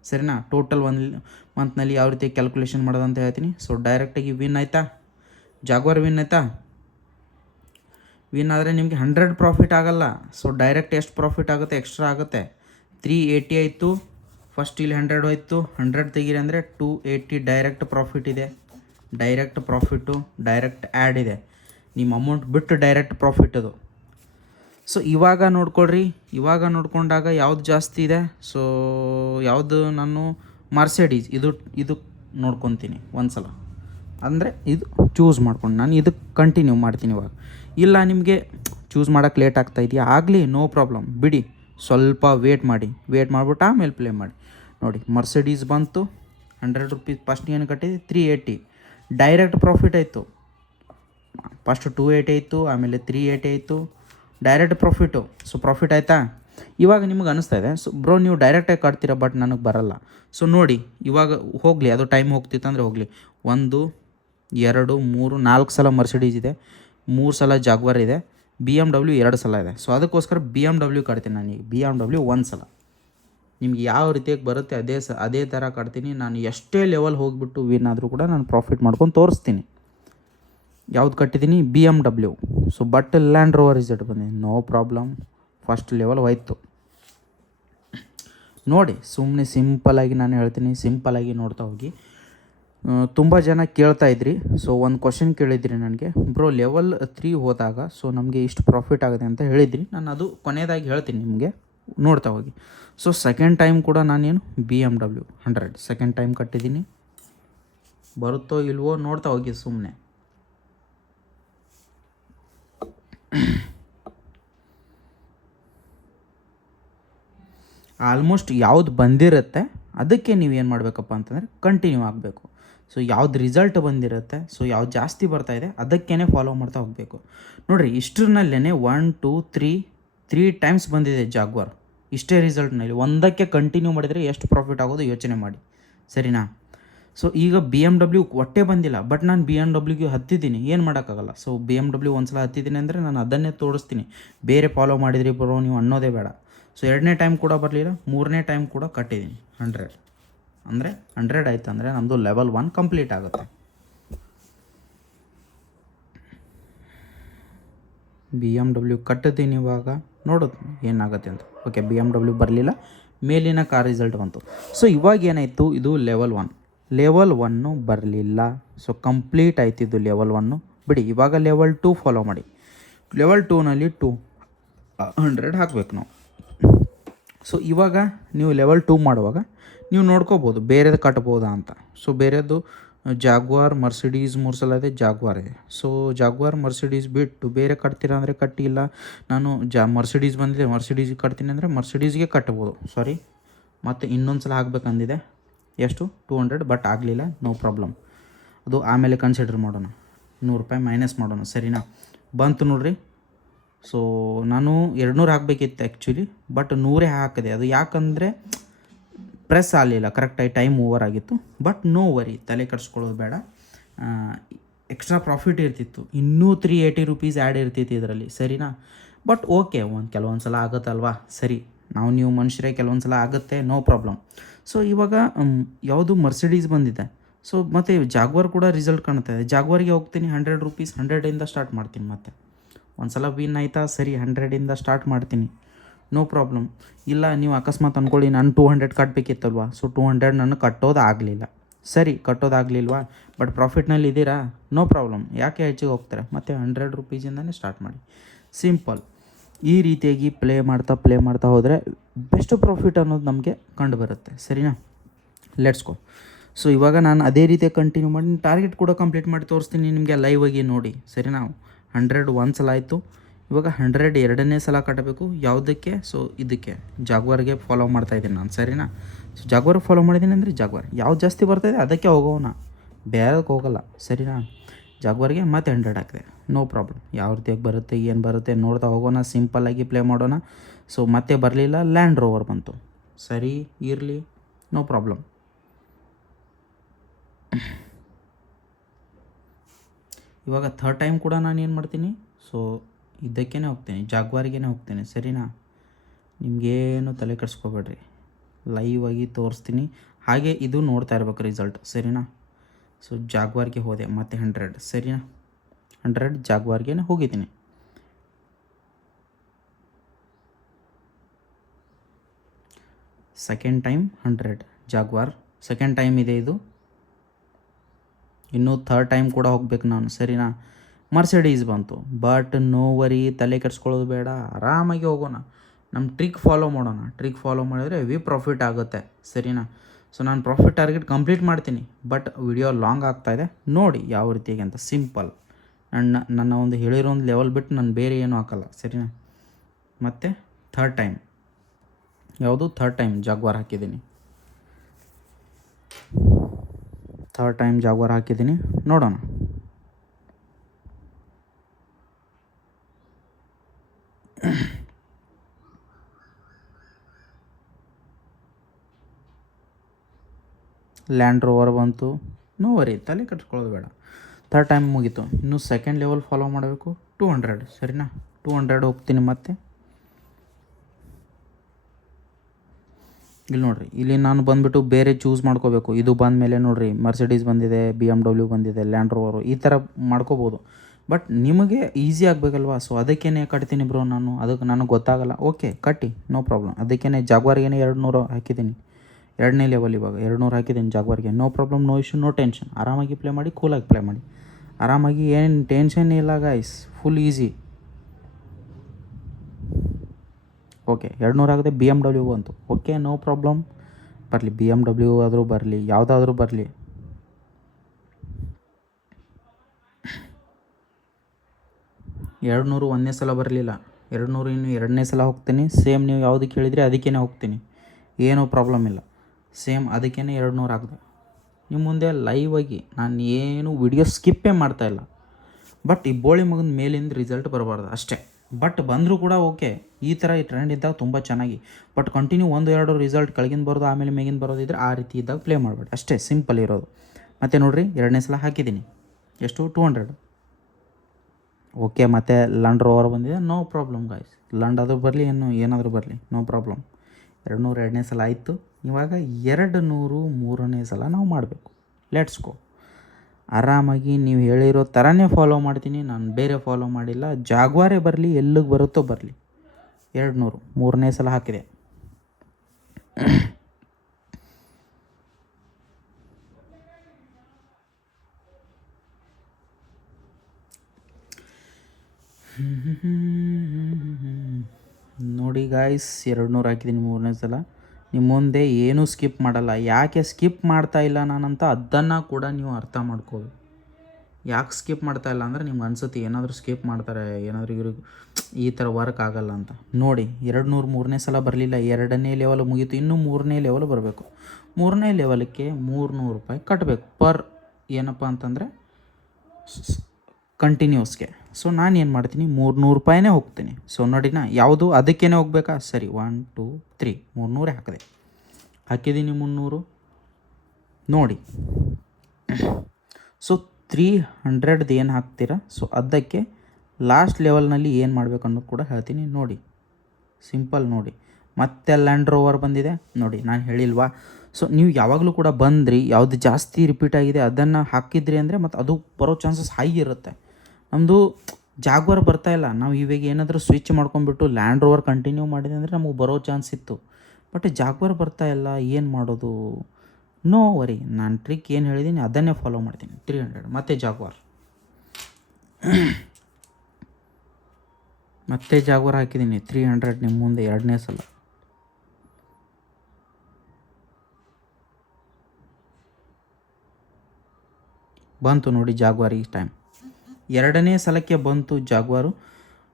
ಸರಿನಾ. ಟೋಟಲ್ 1 ಮಂತ್ನಲ್ಲಿ ಯಾವ ರೀತಿ ಕ್ಯಾಲ್ಕುಲೇಷನ್ ಮಾಡೋದಂತ ಹೇಳ್ತೀನಿ. ಸೊ ಡೈರೆಕ್ಟಾಗಿ ವಿನ್ ಆಯಿತಾ, ಜಾಗ್ವಾರ್ ವಿನ್ ಆಯಿತಾ. ವಿನ್ ಆದರೆ ನಿಮಗೆ 100 ಪ್ರಾಫಿಟ್ ಆಗೋಲ್ಲ. ಸೊ ಡೈರೆಕ್ಟ್ ಎಷ್ಟು ಪ್ರಾಫಿಟ್ ಆಗುತ್ತೆ, ಎಕ್ಸ್ಟ್ರಾ ಆಗುತ್ತೆ. 380 ಆಯಿತು, ಫಸ್ಟ್ ಇಲ್ಲಿ 100 ಹೋಯ್ತು, 100 ತೆಗೀರಿ ಅಂದರೆ 280 ಡೈರೆಕ್ಟ್ ಪ್ರಾಫಿಟ್ ಇದೆ. ಡೈರೆಕ್ಟ್ ಪ್ರಾಫಿಟ್ಟು, ಡೈರೆಕ್ಟ್ ಆ್ಯಡ್ ಇದೆ, ನಿಮ್ಮ ಅಮೌಂಟ್ ಬಿಟ್ಟು ಡೈರೆಕ್ಟ್ ಪ್ರಾಫಿಟ್ ಅದು. ಸೊ ಇವಾಗ ನೋಡ್ಕೊಳ್ರಿ, ಇವಾಗ ನೋಡ್ಕೊಂಡಾಗ ಯಾವುದು ಜಾಸ್ತಿ ಇದೆ. ಸೊ ಯಾವುದು ನಾನು ಮರ್ಸಿಡೀಸ್ ಇದು ನೋಡ್ಕೊತೀನಿ ಒಂದು ಸಲ, ಅಂದರೆ ಇದು ಚೂಸ್ ಮಾಡ್ಕೊಂಡು ನಾನು ಇದಕ್ಕೆ ಕಂಟಿನ್ಯೂ ಮಾಡ್ತೀನಿ. ಇವಾಗ ಇಲ್ಲ ನಿಮಗೆ ಚೂಸ್ ಮಾಡೋಕ್ಕೆ ಲೇಟ್ ಆಗ್ತಾ ಇದೆಯಾ, ಆಗಲಿ, ನೋ ಪ್ರಾಬ್ಲಮ್, ಬಿಡಿ, ಸ್ವಲ್ಪ ವೇಟ್ ಮಾಡಿಬಿಟ್ಟು ಆಮೇಲೆ ಪ್ಲೇ ಮಾಡಿ. ನೋಡಿ, ಮರ್ಸಿಡೀಸ್ ಬಂತು, 100 ರೂಪೀಸ್ ಫಸ್ಟ್ ಏನು ಕಟ್ಟಿದೆ, 380 ಡೈರೆಕ್ಟ್ ಪ್ರಾಫಿಟ್ ಆಯಿತು. ಫಸ್ಟ್ 280 ಆಯಿತು, ಆಮೇಲೆ 380 ಆಯಿತು, ಡೈರೆಕ್ಟ್ ಪ್ರಾಫಿಟು. ಸೊ ಪ್ರಾಫಿಟ್ ಆಯಿತಾ. ಇವಾಗ ನಿಮಗೆ ಅನ್ನಿಸ್ತಾ ಇದೆ, ಸೊ ಬ್ರೋ ನೀವು ಡೈರೆಕ್ಟಾಗಿ ಕಟ್ತೀರಾ, ಬಟ್ ನನಗೆ ಬರಲ್ಲ. ಸೊ ನೋಡಿ, ಇವಾಗ ಹೋಗಲಿ, ಅದು ಟೈಮ್ ಹೋಗ್ತಿತ್ತು ಅಂದರೆ ಹೋಗಲಿ. 1 2 3 4 ಸಲ ಮರ್ಸಿಡೀಸ್ ಇದೆ, 3 ಸಲ ಜಾಗ್ವಾರ್ ಇದೆ, BMW 2 ಸಲ ಇದೆ. ಸೊ ಅದಕ್ಕೋಸ್ಕರ BMW ಕಟ್ತೀನಿ ನಾನೀಗ, BMW 1 ಸಲ. ನಿಮ್ಗೆ ಯಾವ ರೀತಿಯಾಗಿ ಬರುತ್ತೆ ಅದೇ ಥರ ಕಟ್ತೀನಿ. ನಾನು ಎಷ್ಟೇ ಲೆವೆಲ್ ಹೋಗಿಬಿಟ್ಟು ವಿನ್ ಆದರೂ ಕೂಡ ನಾನು ಪ್ರಾಫಿಟ್ ಮಾಡ್ಕೊಂಡು ತೋರಿಸ್ತೀನಿ. ಯಾವ್ದು ಕಟ್ಟಿದ್ದೀನಿ, BMW. So but land rover result ಬಂದಿದೆ, ನೋ ಪ್ರಾಬ್ಲಮ್, ಫಸ್ಟ್ ಲೆವೆಲ್ ಹೋಯ್ತು. ನೋಡಿ, ಸುಮ್ಮನೆ ಸಿಂಪಲಾಗಿ ನಾನು ಹೇಳ್ತೀನಿ, ಸಿಂಪಲಾಗಿ ನೋಡ್ತಾ ಹೋಗಿ. ತುಂಬ ಜನ ಕೇಳ್ತಾ ಇದ್ರಿ. ಸೊ ಒಂದು ಕ್ವಶನ್ ಕೇಳಿದ್ರಿ ನನಗೆ, ಬ್ರೋ ಲೆವೆಲ್ 3 ಹೋದಾಗ ಸೊ ನಮಗೆ ಇಷ್ಟು ಪ್ರಾಫಿಟ್ ಆಗುತ್ತೆ ಅಂತ ಹೇಳಿದ್ರಿ. ನಾನು ಅದು ಕೊನೆಯದಾಗಿ ಹೇಳ್ತೀನಿ ನಿಮಗೆ, ನೋಡ್ತಾ ಹೋಗಿ. ಸೊ ಸೆಕೆಂಡ್ ಟೈಮ್ ಕೂಡ ನಾನೇನು BMW 100 ಸೆಕೆಂಡ್ ಟೈಮ್ ಕಟ್ಟಿದ್ದೀನಿ. ಬರುತ್ತೋ ಇಲ್ವೋ ನೋಡ್ತಾ ಹೋಗಿ ಸುಮ್ಮನೆ. ಆಲ್ಮೋಸ್ಟ್ ಯಾವ್ದು ಬಂದಿರುತ್ತೆ ಅದಕ್ಕೆ ನೀವೇನು ಮಾಡಬೇಕಪ್ಪ ಅಂತಂದರೆ ಕಂಟಿನ್ಯೂ ಆಗಬೇಕು. ಸೊ ಯಾವ್ದು ರಿಸಲ್ಟ್ ಬಂದಿರುತ್ತೆ, ಸೊ ಯಾವ್ದು ಜಾಸ್ತಿ ಬರ್ತಾಯಿದೆ ಅದಕ್ಕೇ ಫಾಲೋ ಮಾಡ್ತಾ ಹೋಗಬೇಕು. ನೋಡಿರಿ, ಇಷ್ಟರಲ್ಲೇ 1 2 3 ಟೈಮ್ಸ್ ಬಂದಿದೆ ಜಾಗ್ವಾರ್. ಇಷ್ಟೇ ರಿಸಲ್ಟ್ನಲ್ಲಿ ಒಂದಕ್ಕೆ ಕಂಟಿನ್ಯೂ ಮಾಡಿದರೆ ಎಷ್ಟು ಪ್ರಾಫಿಟ್ ಆಗೋದು ಯೋಚನೆ ಮಾಡಿ, ಸರಿನಾ. ಸೊ ಈಗ BMW ಒಟ್ಟೆ ಬಂದಿಲ್ಲ, ಬಟ್ ನಾನು BMWಗೆ ಹತ್ತಿದ್ದೀನಿ, ಏನು ಮಾಡೋಕ್ಕಾಗಲ್ಲ. ಸೊ BMW ಒಂದು ಸಲ ಹತ್ತಿದ್ದೀನಿ ಅಂದರೆ ನಾನು ಅದನ್ನೇ ತೋರಿಸ್ತೀನಿ. ಬೇರೆ ಫಾಲೋ ಮಾಡಿದ್ರಿ ಬರೋ ನೀವು ಅನ್ನೋದೇ ಬೇಡ. ಸೊ 2ನೇ ಟೈಮ್ ಕೂಡ ಬರಲಿಲ್ಲ, 3ನೇ ಟೈಮ್ ಕೂಡ ಕಟ್ಟಿದ್ದೀನಿ 100. ಅಂದರೆ 100 ಆಯ್ತು ಅಂದರೆ ನಮ್ಮದು ಲೆವೆಲ್ 1 ಕಂಪ್ಲೀಟ್ ಆಗುತ್ತೆ. BMW ಕಟ್ಟಿದ್ದೀನಿ, ಇವಾಗ ನೋಡೋದು ಏನಾಗುತ್ತೆ ಅಂತ. ಓಕೆ, BMW ಬರಲಿಲ್ಲ, ಮೇಲಿನ ಕಾರ್ ರಿಸಲ್ಟ್ ಬಂತು. ಸೊ ಇವಾಗ ಏನಾಯಿತು, ಇದು ಲೆವೆಲ್ 1. ಲೆವೆಲ್ 1 ಬರಲಿಲ್ಲ, ಸೊ ಕಂಪ್ಲೀಟ್ ಆಯ್ತಿದ್ದು ಲೆವೆಲ್ 1 ಬಿಡಿ. ಇವಾಗ ಲೆವೆಲ್ 2 ಫಾಲೋ ಮಾಡಿ. ಲೆವೆಲ್ 2ನಲ್ಲಿ 200 ಹಾಕಬೇಕು ನಾವು. ಸೊ ಇವಾಗ ನೀವು ಲೆವೆಲ್ 2 ಮಾಡುವಾಗ ನೀವು ನೋಡ್ಕೋಬೋದು ಬೇರೆದು ಕಟ್ಬೋದಾ ಅಂತ. ಸೊ ಬೇರೆದು ಜಾಗ್ವಾರ್ ಮರ್ಸಿಡೀಸ್ 3 ಸಲ ಇದೆ, ಜಾಗ್ವಾರ್ ಇದೆ. ಸೊ ಜಾಗ್ವಾರ್ ಮರ್ಸಿಡೀಸ್ ಬಿಟ್ಟು ಬೇರೆ ಕಟ್ತೀರಾ ಅಂದರೆ ಕಟ್ಟಿ, ಇಲ್ಲ ನಾನು ಮರ್ಸಿಡೀಸ್ ಬಂದಿದೆ ಮರ್ಸಿಡೀಸ್ಗೆ ಕಟ್ತೀನಿ ಅಂದರೆ ಮರ್ಸಿಡೀಸ್ಗೆ ಕಟ್ಬೋದು. ಸಾರಿ, ಮತ್ತು ಇನ್ನೊಂದು ಸಲ ಹಾಕ್ಬೇಕಂದಿದೆ, ಎಷ್ಟು 200, ಬಟ್ ಆಗಲಿಲ್ಲ, ನೋ ಪ್ರಾಬ್ಲಮ್, ಅದು ಆಮೇಲೆ ಕನ್ಸಿಡರ್ ಮಾಡೋಣ. 100 ರೂಪಾಯಿ ಮೈನಸ್ ಮಾಡೋಣ, ಸರಿನಾ. ಬಂತು ನೋಡ್ರಿ. ಸೊ ನಾನು 200 ಹಾಕಬೇಕಿತ್ತು ಆ್ಯಕ್ಚುಲಿ, ಬಟ್ 100 ಹಾಕಿದೆ. ಅದು ಯಾಕಂದರೆ ಪ್ರೆಸ್ ಆಗಲಿಲ್ಲ ಕರೆಕ್ಟಾಗಿ, ಟೈಮ್ ಓವರ್ ಆಗಿತ್ತು. ಬಟ್ ನೋ ವರಿ, ತಲೆ ಕೆಡಿಸ್ಕೊಳ್ಳೋದು ಬೇಡ, ಎಕ್ಸ್ಟ್ರಾ ಪ್ರಾಫಿಟ್ ಇರ್ತಿತ್ತು. ಇನ್ನೂ 380 ರೂಪೀಸ್ ಆ್ಯಡ್ ಇರ್ತಿತ್ತು ಇದರಲ್ಲಿ, ಸರಿನಾ. ಬಟ್ ಓಕೆ, ಕೆಲವೊಂದು ಸಲ ಆಗುತ್ತಲ್ವಾ, ಸರಿ, ನೀವು ಮನುಷ್ಯರೇ, ಕೆಲವೊಂದು ಸಲ ಆಗುತ್ತೆ, ನೋ ಪ್ರಾಬ್ಲಮ್. ಸೊ ಇವಾಗ ಯಾವುದು ಮರ್ಸಿಡೀಸ್ ಬಂದಿದೆ. ಸೊ ಮತ್ತು ಜಾಗ್ವಾರ್ ಕೂಡ ರಿಸಲ್ಟ್ ಕಾಣ್ತಾ ಇದೆ. ಜಾಗ್ವಾರ್ಗೆ ಹೋಗ್ತೀನಿ, 100 ರೂಪೀಸ್, 100ಇಂದ ಸ್ಟಾರ್ಟ್ ಮಾಡ್ತೀನಿ. ಮತ್ತು ಒಂದು ಸಲ ವಿನ್ ಆಯಿತಾ, ಸರಿ, 100ಇಂದ ಸ್ಟಾರ್ಟ್ ಮಾಡ್ತೀನಿ. No problem. ಇಲ್ಲ ನೀವು ಅಕಸ್ಮಾತ್ ಅಂದ್ಕೊಳ್ಳಿ ನಾನು 200 ಕಟ್ಟಬೇಕಿತ್ತಲ್ವ, ಸೊ 200 ನಾನು ಕಟ್ಟೋದಾಗಲಿಲ್ಲ. ಸರಿ, ಕಟ್ಟೋದಾಗಲಿಲ್ವಾ, ಬಟ್ ಪ್ರಾಫಿಟ್ನಲ್ಲಿ ಇದ್ದೀರಾ, ನೋ ಪ್ರಾಬ್ಲಮ್. ಯಾಕೆ ಹೆಚ್ಚಿಗೆ ಹೋಗ್ತಾರೆ, ಮತ್ತು 100 ರುಪೀಸಿಂದನೇ ಸ್ಟಾರ್ಟ್ ಮಾಡಿ. ಸಿಂಪಲ್. ಈ ರೀತಿಯಾಗಿ ಪ್ಲೇ ಮಾಡ್ತಾ ಹೋದರೆ ಬೆಸ್ಟ್ ಪ್ರಾಫಿಟ್ ಅನ್ನೋದು ನಮಗೆ ಕಂಡು ಬರುತ್ತೆ. ಸರಿನಾ? Let's go. ಸೊ ಇವಾಗ ನಾನು ಅದೇ ರೀತಿಯಾಗಿ ಕಂಟಿನ್ಯೂ ಮಾಡಿ ಟಾರ್ಗೆಟ್ ಕೂಡ ಕಂಪ್ಲೀಟ್ ಮಾಡಿ ತೋರಿಸ್ತೀನಿ ನಿಮಗೆ ಲೈವ್ ಆಗಿ ನೋಡಿ. ಸರಿನಾ? 100 ಒಂದು ಸಲ ಆಯಿತು. ಇವಾಗ 100 ಎರಡನೇ ಸಲ ಕಟ್ಟಬೇಕು. ಯಾವುದಕ್ಕೆ? ಸೊ ಇದಕ್ಕೆ ಜಾಗ್ವಾರ್ಗೆ ಫಾಲೋ ಮಾಡ್ತಾಯಿದ್ದೀನಿ ನಾನು. ಸರಿನಾ? ಸೊ ಜಾಗ್ವಾರ್ಗೆ ಫಾಲೋ ಮಾಡಿದ್ದೀನಿ ಅಂದರೆ ಜಾಗ್ವಾರ್ ಯಾವ್ದು ಜಾಸ್ತಿ ಬರ್ತಾಯಿದೆ ಅದಕ್ಕೆ ಹೋಗೋಣ, ಬೇರೆದಕ್ಕೆ ಹೋಗೋಲ್ಲ. ಸರಿನಾ? ಜಾಗ್ವಾರ್ಗೆ ಮತ್ತೆ 100 ಹಾಕಿದೆ, ನೋ ಪ್ರಾಬ್ಲಮ್. ಯಾವ ರೀತಿಯಾಗಿ ಬರುತ್ತೆ ಏನು ಬರುತ್ತೆ ನೋಡ್ತಾ ಹೋಗೋಣ, ಸಿಂಪಲ್ಲಾಗಿ ಪ್ಲೇ ಮಾಡೋಣ. ಸೊ ಮತ್ತೆ ಬರಲಿಲ್ಲ, ಲ್ಯಾಂಡ್ ರೋವರ್ ಬಂತು. ಸರಿ, ಇರಲಿ, ನೋ ಪ್ರಾಬ್ಲಮ್. ಇವಾಗ ಥರ್ಡ್ ಟೈಮ್ ಕೂಡ ನಾನು ಏನು ಮಾಡ್ತೀನಿ, ಸೊ ಇದಕ್ಕೇ ಹೋಗ್ತೀನಿ, ಜಾಗ್ವಾರಿಗೇ ಹೋಗ್ತೀನಿ. ಸರಿನಾ? ನಿಮಗೇನು ತಲೆ ಕೆಡಿಸ್ಕೋಬೇಡ್ರಿ, ಲೈವ್ ಆಗಿ ತೋರಿಸ್ತೀನಿ. ಹಾಗೆ ಇದು ನೋಡ್ತಾ ಇರ್ಬೇಕು ರಿಸಲ್ಟ್. ಸರಿನಾ? ಸೊ ಜಾಗ್ವಾರ್ಗೆ ಹೋದೆ, ಮತ್ತೆ 100. ಸರಿನಾ? 100 ಜಾಗ್ವಾರ್ಗೆ ಹೋಗಿದ್ದೀನಿ. Second time 100 Jaguar, second time ಇದೆ ಇದು. ಇನ್ನೂ ಥರ್ಡ್ ಟೈಮ್ ಕೂಡ ಹೋಗ್ಬೇಕು ನಾನು. ಸರಿನಾ? ಮರ್ಸಿಡೀಸ್ ಬಂತು, ಬಟ್ ನೋ ವರಿ, ತಲೆ ಕೆಡಿಸ್ಕೊಳ್ಳೋದು ಬೇಡ, ಆರಾಮಾಗಿ ಹೋಗೋಣ. ನಮ್ಮ ಟ್ರಿಕ್ ಫಾಲೋ ಮಾಡೋಣ. ಟ್ರಿಕ್ ಫಾಲೋ ಮಾಡಿದರೆ ಹೆವಿ ಪ್ರಾಫಿಟ್ ಆಗುತ್ತೆ. ಸರಿನಾ? ಸೊ ನಾನು ಪ್ರಾಫಿಟ್ ಟಾರ್ಗೆಟ್ ಕಂಪ್ಲೀಟ್ ಮಾಡ್ತೀನಿ, ಬಟ್ ವಿಡಿಯೋ ಲಾಂಗ್ ಆಗ್ತಾಯಿದೆ, ನೋಡಿ ಯಾವ ರೀತಿಯಾಗಿ ಅಂತ. ಸಿಂಪಲ್. ನನ್ನ ಒಂದು ಹೇಳಿರೋ ಒಂದು ಲೆವೆಲ್ ಬಿಟ್ಟು ನಾನು ಬೇರೆ ಏನೂ ಹಾಕಲ್ಲ. ಸರಿನಾ? ಮತ್ತು ಥರ್ಡ್ ಟೈಮ್ ಯಾವುದು? ಥರ್ಡ್ ಟೈಮ್ ಜಾಗ್ವಾರ್ ಹಾಕಿದ್ದೀನಿ. ಥರ್ಡ್ ಟೈಮ್ ಜಾಗ್ವಾರ್ ಹಾಕಿದ್ದೀನಿ, ನೋಡೋಣ. ಲ್ಯಾಂಡ್ ರೋವರ್ ಬಂತು, ನೋ ವರಿ, ತಲೆ ಕಟ್ಕೊಳ್ಳೋದು ಬೇಡ. ಥರ್ಡ್ ಟೈಮ್ ಮುಗೀತು. ಇನ್ನು ಸೆಕೆಂಡ್ ಲೆವೆಲ್ ಫಾಲೋ ಮಾಡಬೇಕು, 200. ಸರಿನಾ? 200 ಹೋಗ್ತೀನಿ. ಮತ್ತೆ ಇಲ್ಲಿ ನೋಡಿರಿ, ಇಲ್ಲಿ ನಾನು ಬಂದುಬಿಟ್ಟು ಬೇರೆ ಚೂಸ್ ಮಾಡ್ಕೋಬೇಕು. ಇದು ಬಂದ ಮೇಲೆ ನೋಡಿರಿ, ಮರ್ಸಿಡೀಸ್ ಬಂದಿದೆ, BMW ಬಂದಿದೆ, ಲ್ಯಾಂಡ್ ರೋವರು, ಈ ಥರ ಮಾಡ್ಕೋಬೋದು. ಬಟ್ ನಿಮಗೆ ಈಸಿ ಆಗಬೇಕಲ್ವಾ, ಸೊ ಅದಕ್ಕೇ ಕಟ್ತೀನಿ ಬ್ರೋ ನಾನು. ಅದಕ್ಕೆ ನನಗೆ ಗೊತ್ತಾಗಲ್ಲ, ಓಕೆ ಕಟ್ಟಿ, ನೋ ಪ್ರಾಬ್ಲಮ್. ಅದಕ್ಕೇ ಜಾಗ್ವಾರ್ಗೆ 200 ಹಾಕಿದ್ದೀನಿ. ಎರಡನೇ ಲೆವೆಲ್ ಇವಾಗ 200 ಹಾಕಿದ್ದೀನಿ ಜಾಗ್ವಾರ್ಗೆ, no problem, no issue, no tension. ಆರಾಮಾಗಿ ಪ್ಲೇ ಮಾಡಿ, ಕೂಲಾಗಿ ಪ್ಲೇ ಮಾಡಿ, ಆರಾಮಾಗಿ, ಏನು ಟೆನ್ಷನ್ ಇಲ್ಲ ಗೈಸ್, ಫುಲ್ ಈಸಿ. ಓಕೆ, 200 ಆಗಿದೆ. BMW ಬಂತು, ಓಕೆ, ನೋ ಪ್ರಾಬ್ಲಮ್, ಬರಲಿ. BMW ಆದರೂ ಬರಲಿ, ಯಾವುದಾದ್ರೂ ಬರಲಿ. $200 ಒಂದನೇ ಸಲ ಬರಲಿಲ್ಲ, 200 ಇನ್ನು ಎರಡನೇ ಸಲ ಹೋಗ್ತೀನಿ. ಸೇಮ್ ನೀವು ಯಾವುದಕ್ಕೆ ಹೇಳಿದರೆ ಅದಕ್ಕೇ ಹೋಗ್ತೀನಿ, ಏನೂ ಪ್ರಾಬ್ಲಮ್ ಇಲ್ಲ. ಸೇಮ್ ಅದಕ್ಕೇ 200 ಆಗಿದೆ. ನಿಮ್ಮ ಮುಂದೆ ಲೈವ್ ಆಗಿ ನಾನು ಏನು ವಿಡಿಯೋ ಸ್ಕಿಪ್ಪೇ ಮಾಡ್ತಾಯಿಲ್ಲ. ಬಟ್ ಈ ಬೋಳಿ ಮಗನ ಮೇಲಿಂದ ರಿಸಲ್ಟ್ ಬರಬಾರ್ದು ಅಷ್ಟೇ. ಬಟ್ ಬಂದರೂ ಕೂಡ ಓಕೆ, ಈ ಥರ ಈ ಟ್ರೆಂಡ್ ಇದ್ದಾಗ ತುಂಬ ಚೆನ್ನಾಗಿ. ಬಟ್ ಕಂಟಿನ್ಯೂ 1-2 ರಿಸಲ್ಟ್ ಕೆಳಗಿಂದ ಬರೋದು ಆಮೇಲೆ ಮೇಗಿಂದ ಬರೋದಿದ್ರೆ ಆ ರೀತಿ ಇದ್ದಾಗ ಪ್ಲೇ ಮಾಡಬೇಡಿ ಅಷ್ಟೇ, ಸಿಂಪಲ್ ಇರೋದು. ಮತ್ತು ನೋಡಿರಿ, ಎರಡನೇ ಸಲ ಹಾಕಿದ್ದೀನಿ, ಎಷ್ಟು? 200. ಓಕೆ, ಮತ್ತು ಲ್ಯಾಂಡ್ ರೋವರ್ ಬಂದಿದೆ, ನೋ ಪ್ರಾಬ್ಲಮ್ ಗಾಯ್ಸ್. ಲ್ಯಾಂಡ್ ಆದರೂ ಬರಲಿ, ಏನಾದರೂ ಬರಲಿ, ನೋ ಪ್ರಾಬ್ಲಮ್. 200 ಎರಡನೇ ಸಲ ಆಯಿತು. ಇವಾಗ 200 ಮೂರನೇ ಸಲ ನಾವು ಮಾಡಬೇಕು. Let's go. ಆರಾಮಾಗಿ ನೀವು ಹೇಳಿರೋ ಥರನೇ ಫಾಲೋ ಮಾಡ್ತೀನಿ ನಾನು, ಬೇರೆ ಫಾಲೋ ಮಾಡಿಲ್ಲ. ಜಾಗ್ವಾರೇ ಬರಲಿ, ಎಲ್ಲಿಗೆ ಬರುತ್ತೋ ಬರಲಿ. 200 ಮೂರನೇ ಸಲ ಹಾಕಿದೆ. ನೋಡಿ ಗಾಯ್ಸ್, 200 ಹಾಕಿದ್ದೀನಿ ಮೂರನೇ ಸಲ. ನಿಮ್ಮ ಮುಂದೆ ಏನೂ ಸ್ಕಿಪ್ ಮಾಡಲ್ಲ. ಯಾಕೆ ಸ್ಕಿಪ್ ಮಾಡ್ತಾ ಇಲ್ಲ ನಾನಂತ ಅದನ್ನು ಕೂಡ ನೀವು ಅರ್ಥ ಮಾಡ್ಕೋಬೇಕು. ಯಾಕೆ ಸ್ಕಿಪ್ ಮಾಡ್ತಾ ಇಲ್ಲ ಅಂದರೆ ನಿಮ್ಗೆ ಅನ್ಸುತ್ತೆ ಏನಾದರೂ ಸ್ಕಿಪ್ ಮಾಡ್ತಾರೆ, ಏನಾದರೂ ಇವ್ರಿಗೆ ಈ ಥರ ವರ್ಕ್ ಆಗಲ್ಲ ಅಂತ. ನೋಡಿ, 200 ಮೂರನೇ ಸಲ ಬರಲಿಲ್ಲ, ಎರಡನೇ ಲೆವೆಲ್ ಮುಗೀತು, ಇನ್ನೂ ಮೂರನೇ ಲೆವೆಲ್ ಬರಬೇಕು. ಮೂರನೇ ಲೆವೆಲಕ್ಕೆ $300 ಕಟ್ಟಬೇಕು ಪರ್, ಏನಪ್ಪ ಅಂತಂದರೆ ಕಂಟಿನ್ಯೂಸ್ಗೆ. ಸೊ ನಾನು ಏನು ಮಾಡ್ತೀನಿ, $300 ಹೋಗ್ತೀನಿ. ಸೊ ನೋಡಿನಾ, ಯಾವುದು ಅದಕ್ಕೇ ಹೋಗ್ಬೇಕಾ? ಸರಿ, 1 2 3 300 ಹಾಕಿದೆ, ಹಾಕಿದ್ದೀನಿ 300. ನೋಡಿ, ಸೊ 300 ಏನು ಹಾಕ್ತೀರಾ, ಸೊ ಅದಕ್ಕೆ ಲಾಸ್ಟ್ ಲೆವೆಲ್ನಲ್ಲಿ ಏನು ಮಾಡಬೇಕು ಅನ್ನೋದು ಕೂಡ ಹೇಳ್ತೀನಿ ನೋಡಿ. ಸಿಂಪಲ್ ನೋಡಿ. ಮತ್ತೆ ಲ್ಯಾಂಡ್ ರೋವರ್ ಬಂದಿದೆ ನೋಡಿ, ನಾನು ಹೇಳಿಲ್ವಾ? ಸೊ ನೀವು ಯಾವಾಗಲೂ ಕೂಡ ಬಂದ್ರಿ, ಯಾವುದು ಜಾಸ್ತಿ ರಿಪೀಟ್ ಆಗಿದೆ ಅದನ್ನು ಹಾಕಿದ್ರಿ ಅಂದರೆ ಮತ್ತು ಅದು ಬರೋ ಚಾನ್ಸಸ್ ಹೈ ಇರುತ್ತೆ. ನಮ್ಮದು ಜಾಗ್ವಾರ್ ಬರ್ತಾ ಇಲ್ಲ. ನಾವು ಇವಾಗ ಏನಾದರೂ ಸ್ವಿಚ್ ಮಾಡ್ಕೊಂಡ್ಬಿಟ್ಟು ಲ್ಯಾಂಡ್ ರೋವರ್ ಕಂಟಿನ್ಯೂ ಮಾಡಿದೆ ಅಂದರೆ ನಮಗೆ ಬರೋ ಚಾನ್ಸ್ ಇತ್ತು. ಬಟ್ ಜಾಗ್ವಾರ್ ಬರ್ತಾ ಇಲ್ಲ, ಏನು ಮಾಡೋದು? ನೋ ವರಿ, ನಾನು ಟ್ರಿಕ್ ಏನು ಹೇಳಿದ್ದೀನಿ ಅದನ್ನೇ ಫಾಲೋ ಮಾಡ್ತೀನಿ. 300 ಮತ್ತೆ ಜಾಗ್ವಾರ್ ಮತ್ತೆ ಜಾಗ್ವಾರ್ ಹಾಕಿದ್ದೀನಿ 300 ನಿಮ್ಮ ಮುಂದೆ ಎರಡನೇ ಸಲ. ಬಂತು ನೋಡಿ ಜಾಗ್ವಾರ್ ಈ ಟೈಮ್, ಎರಡನೇ ಸಲಕ್ಕೆ ಬಂತು ಜಾಗ್ವಾರು.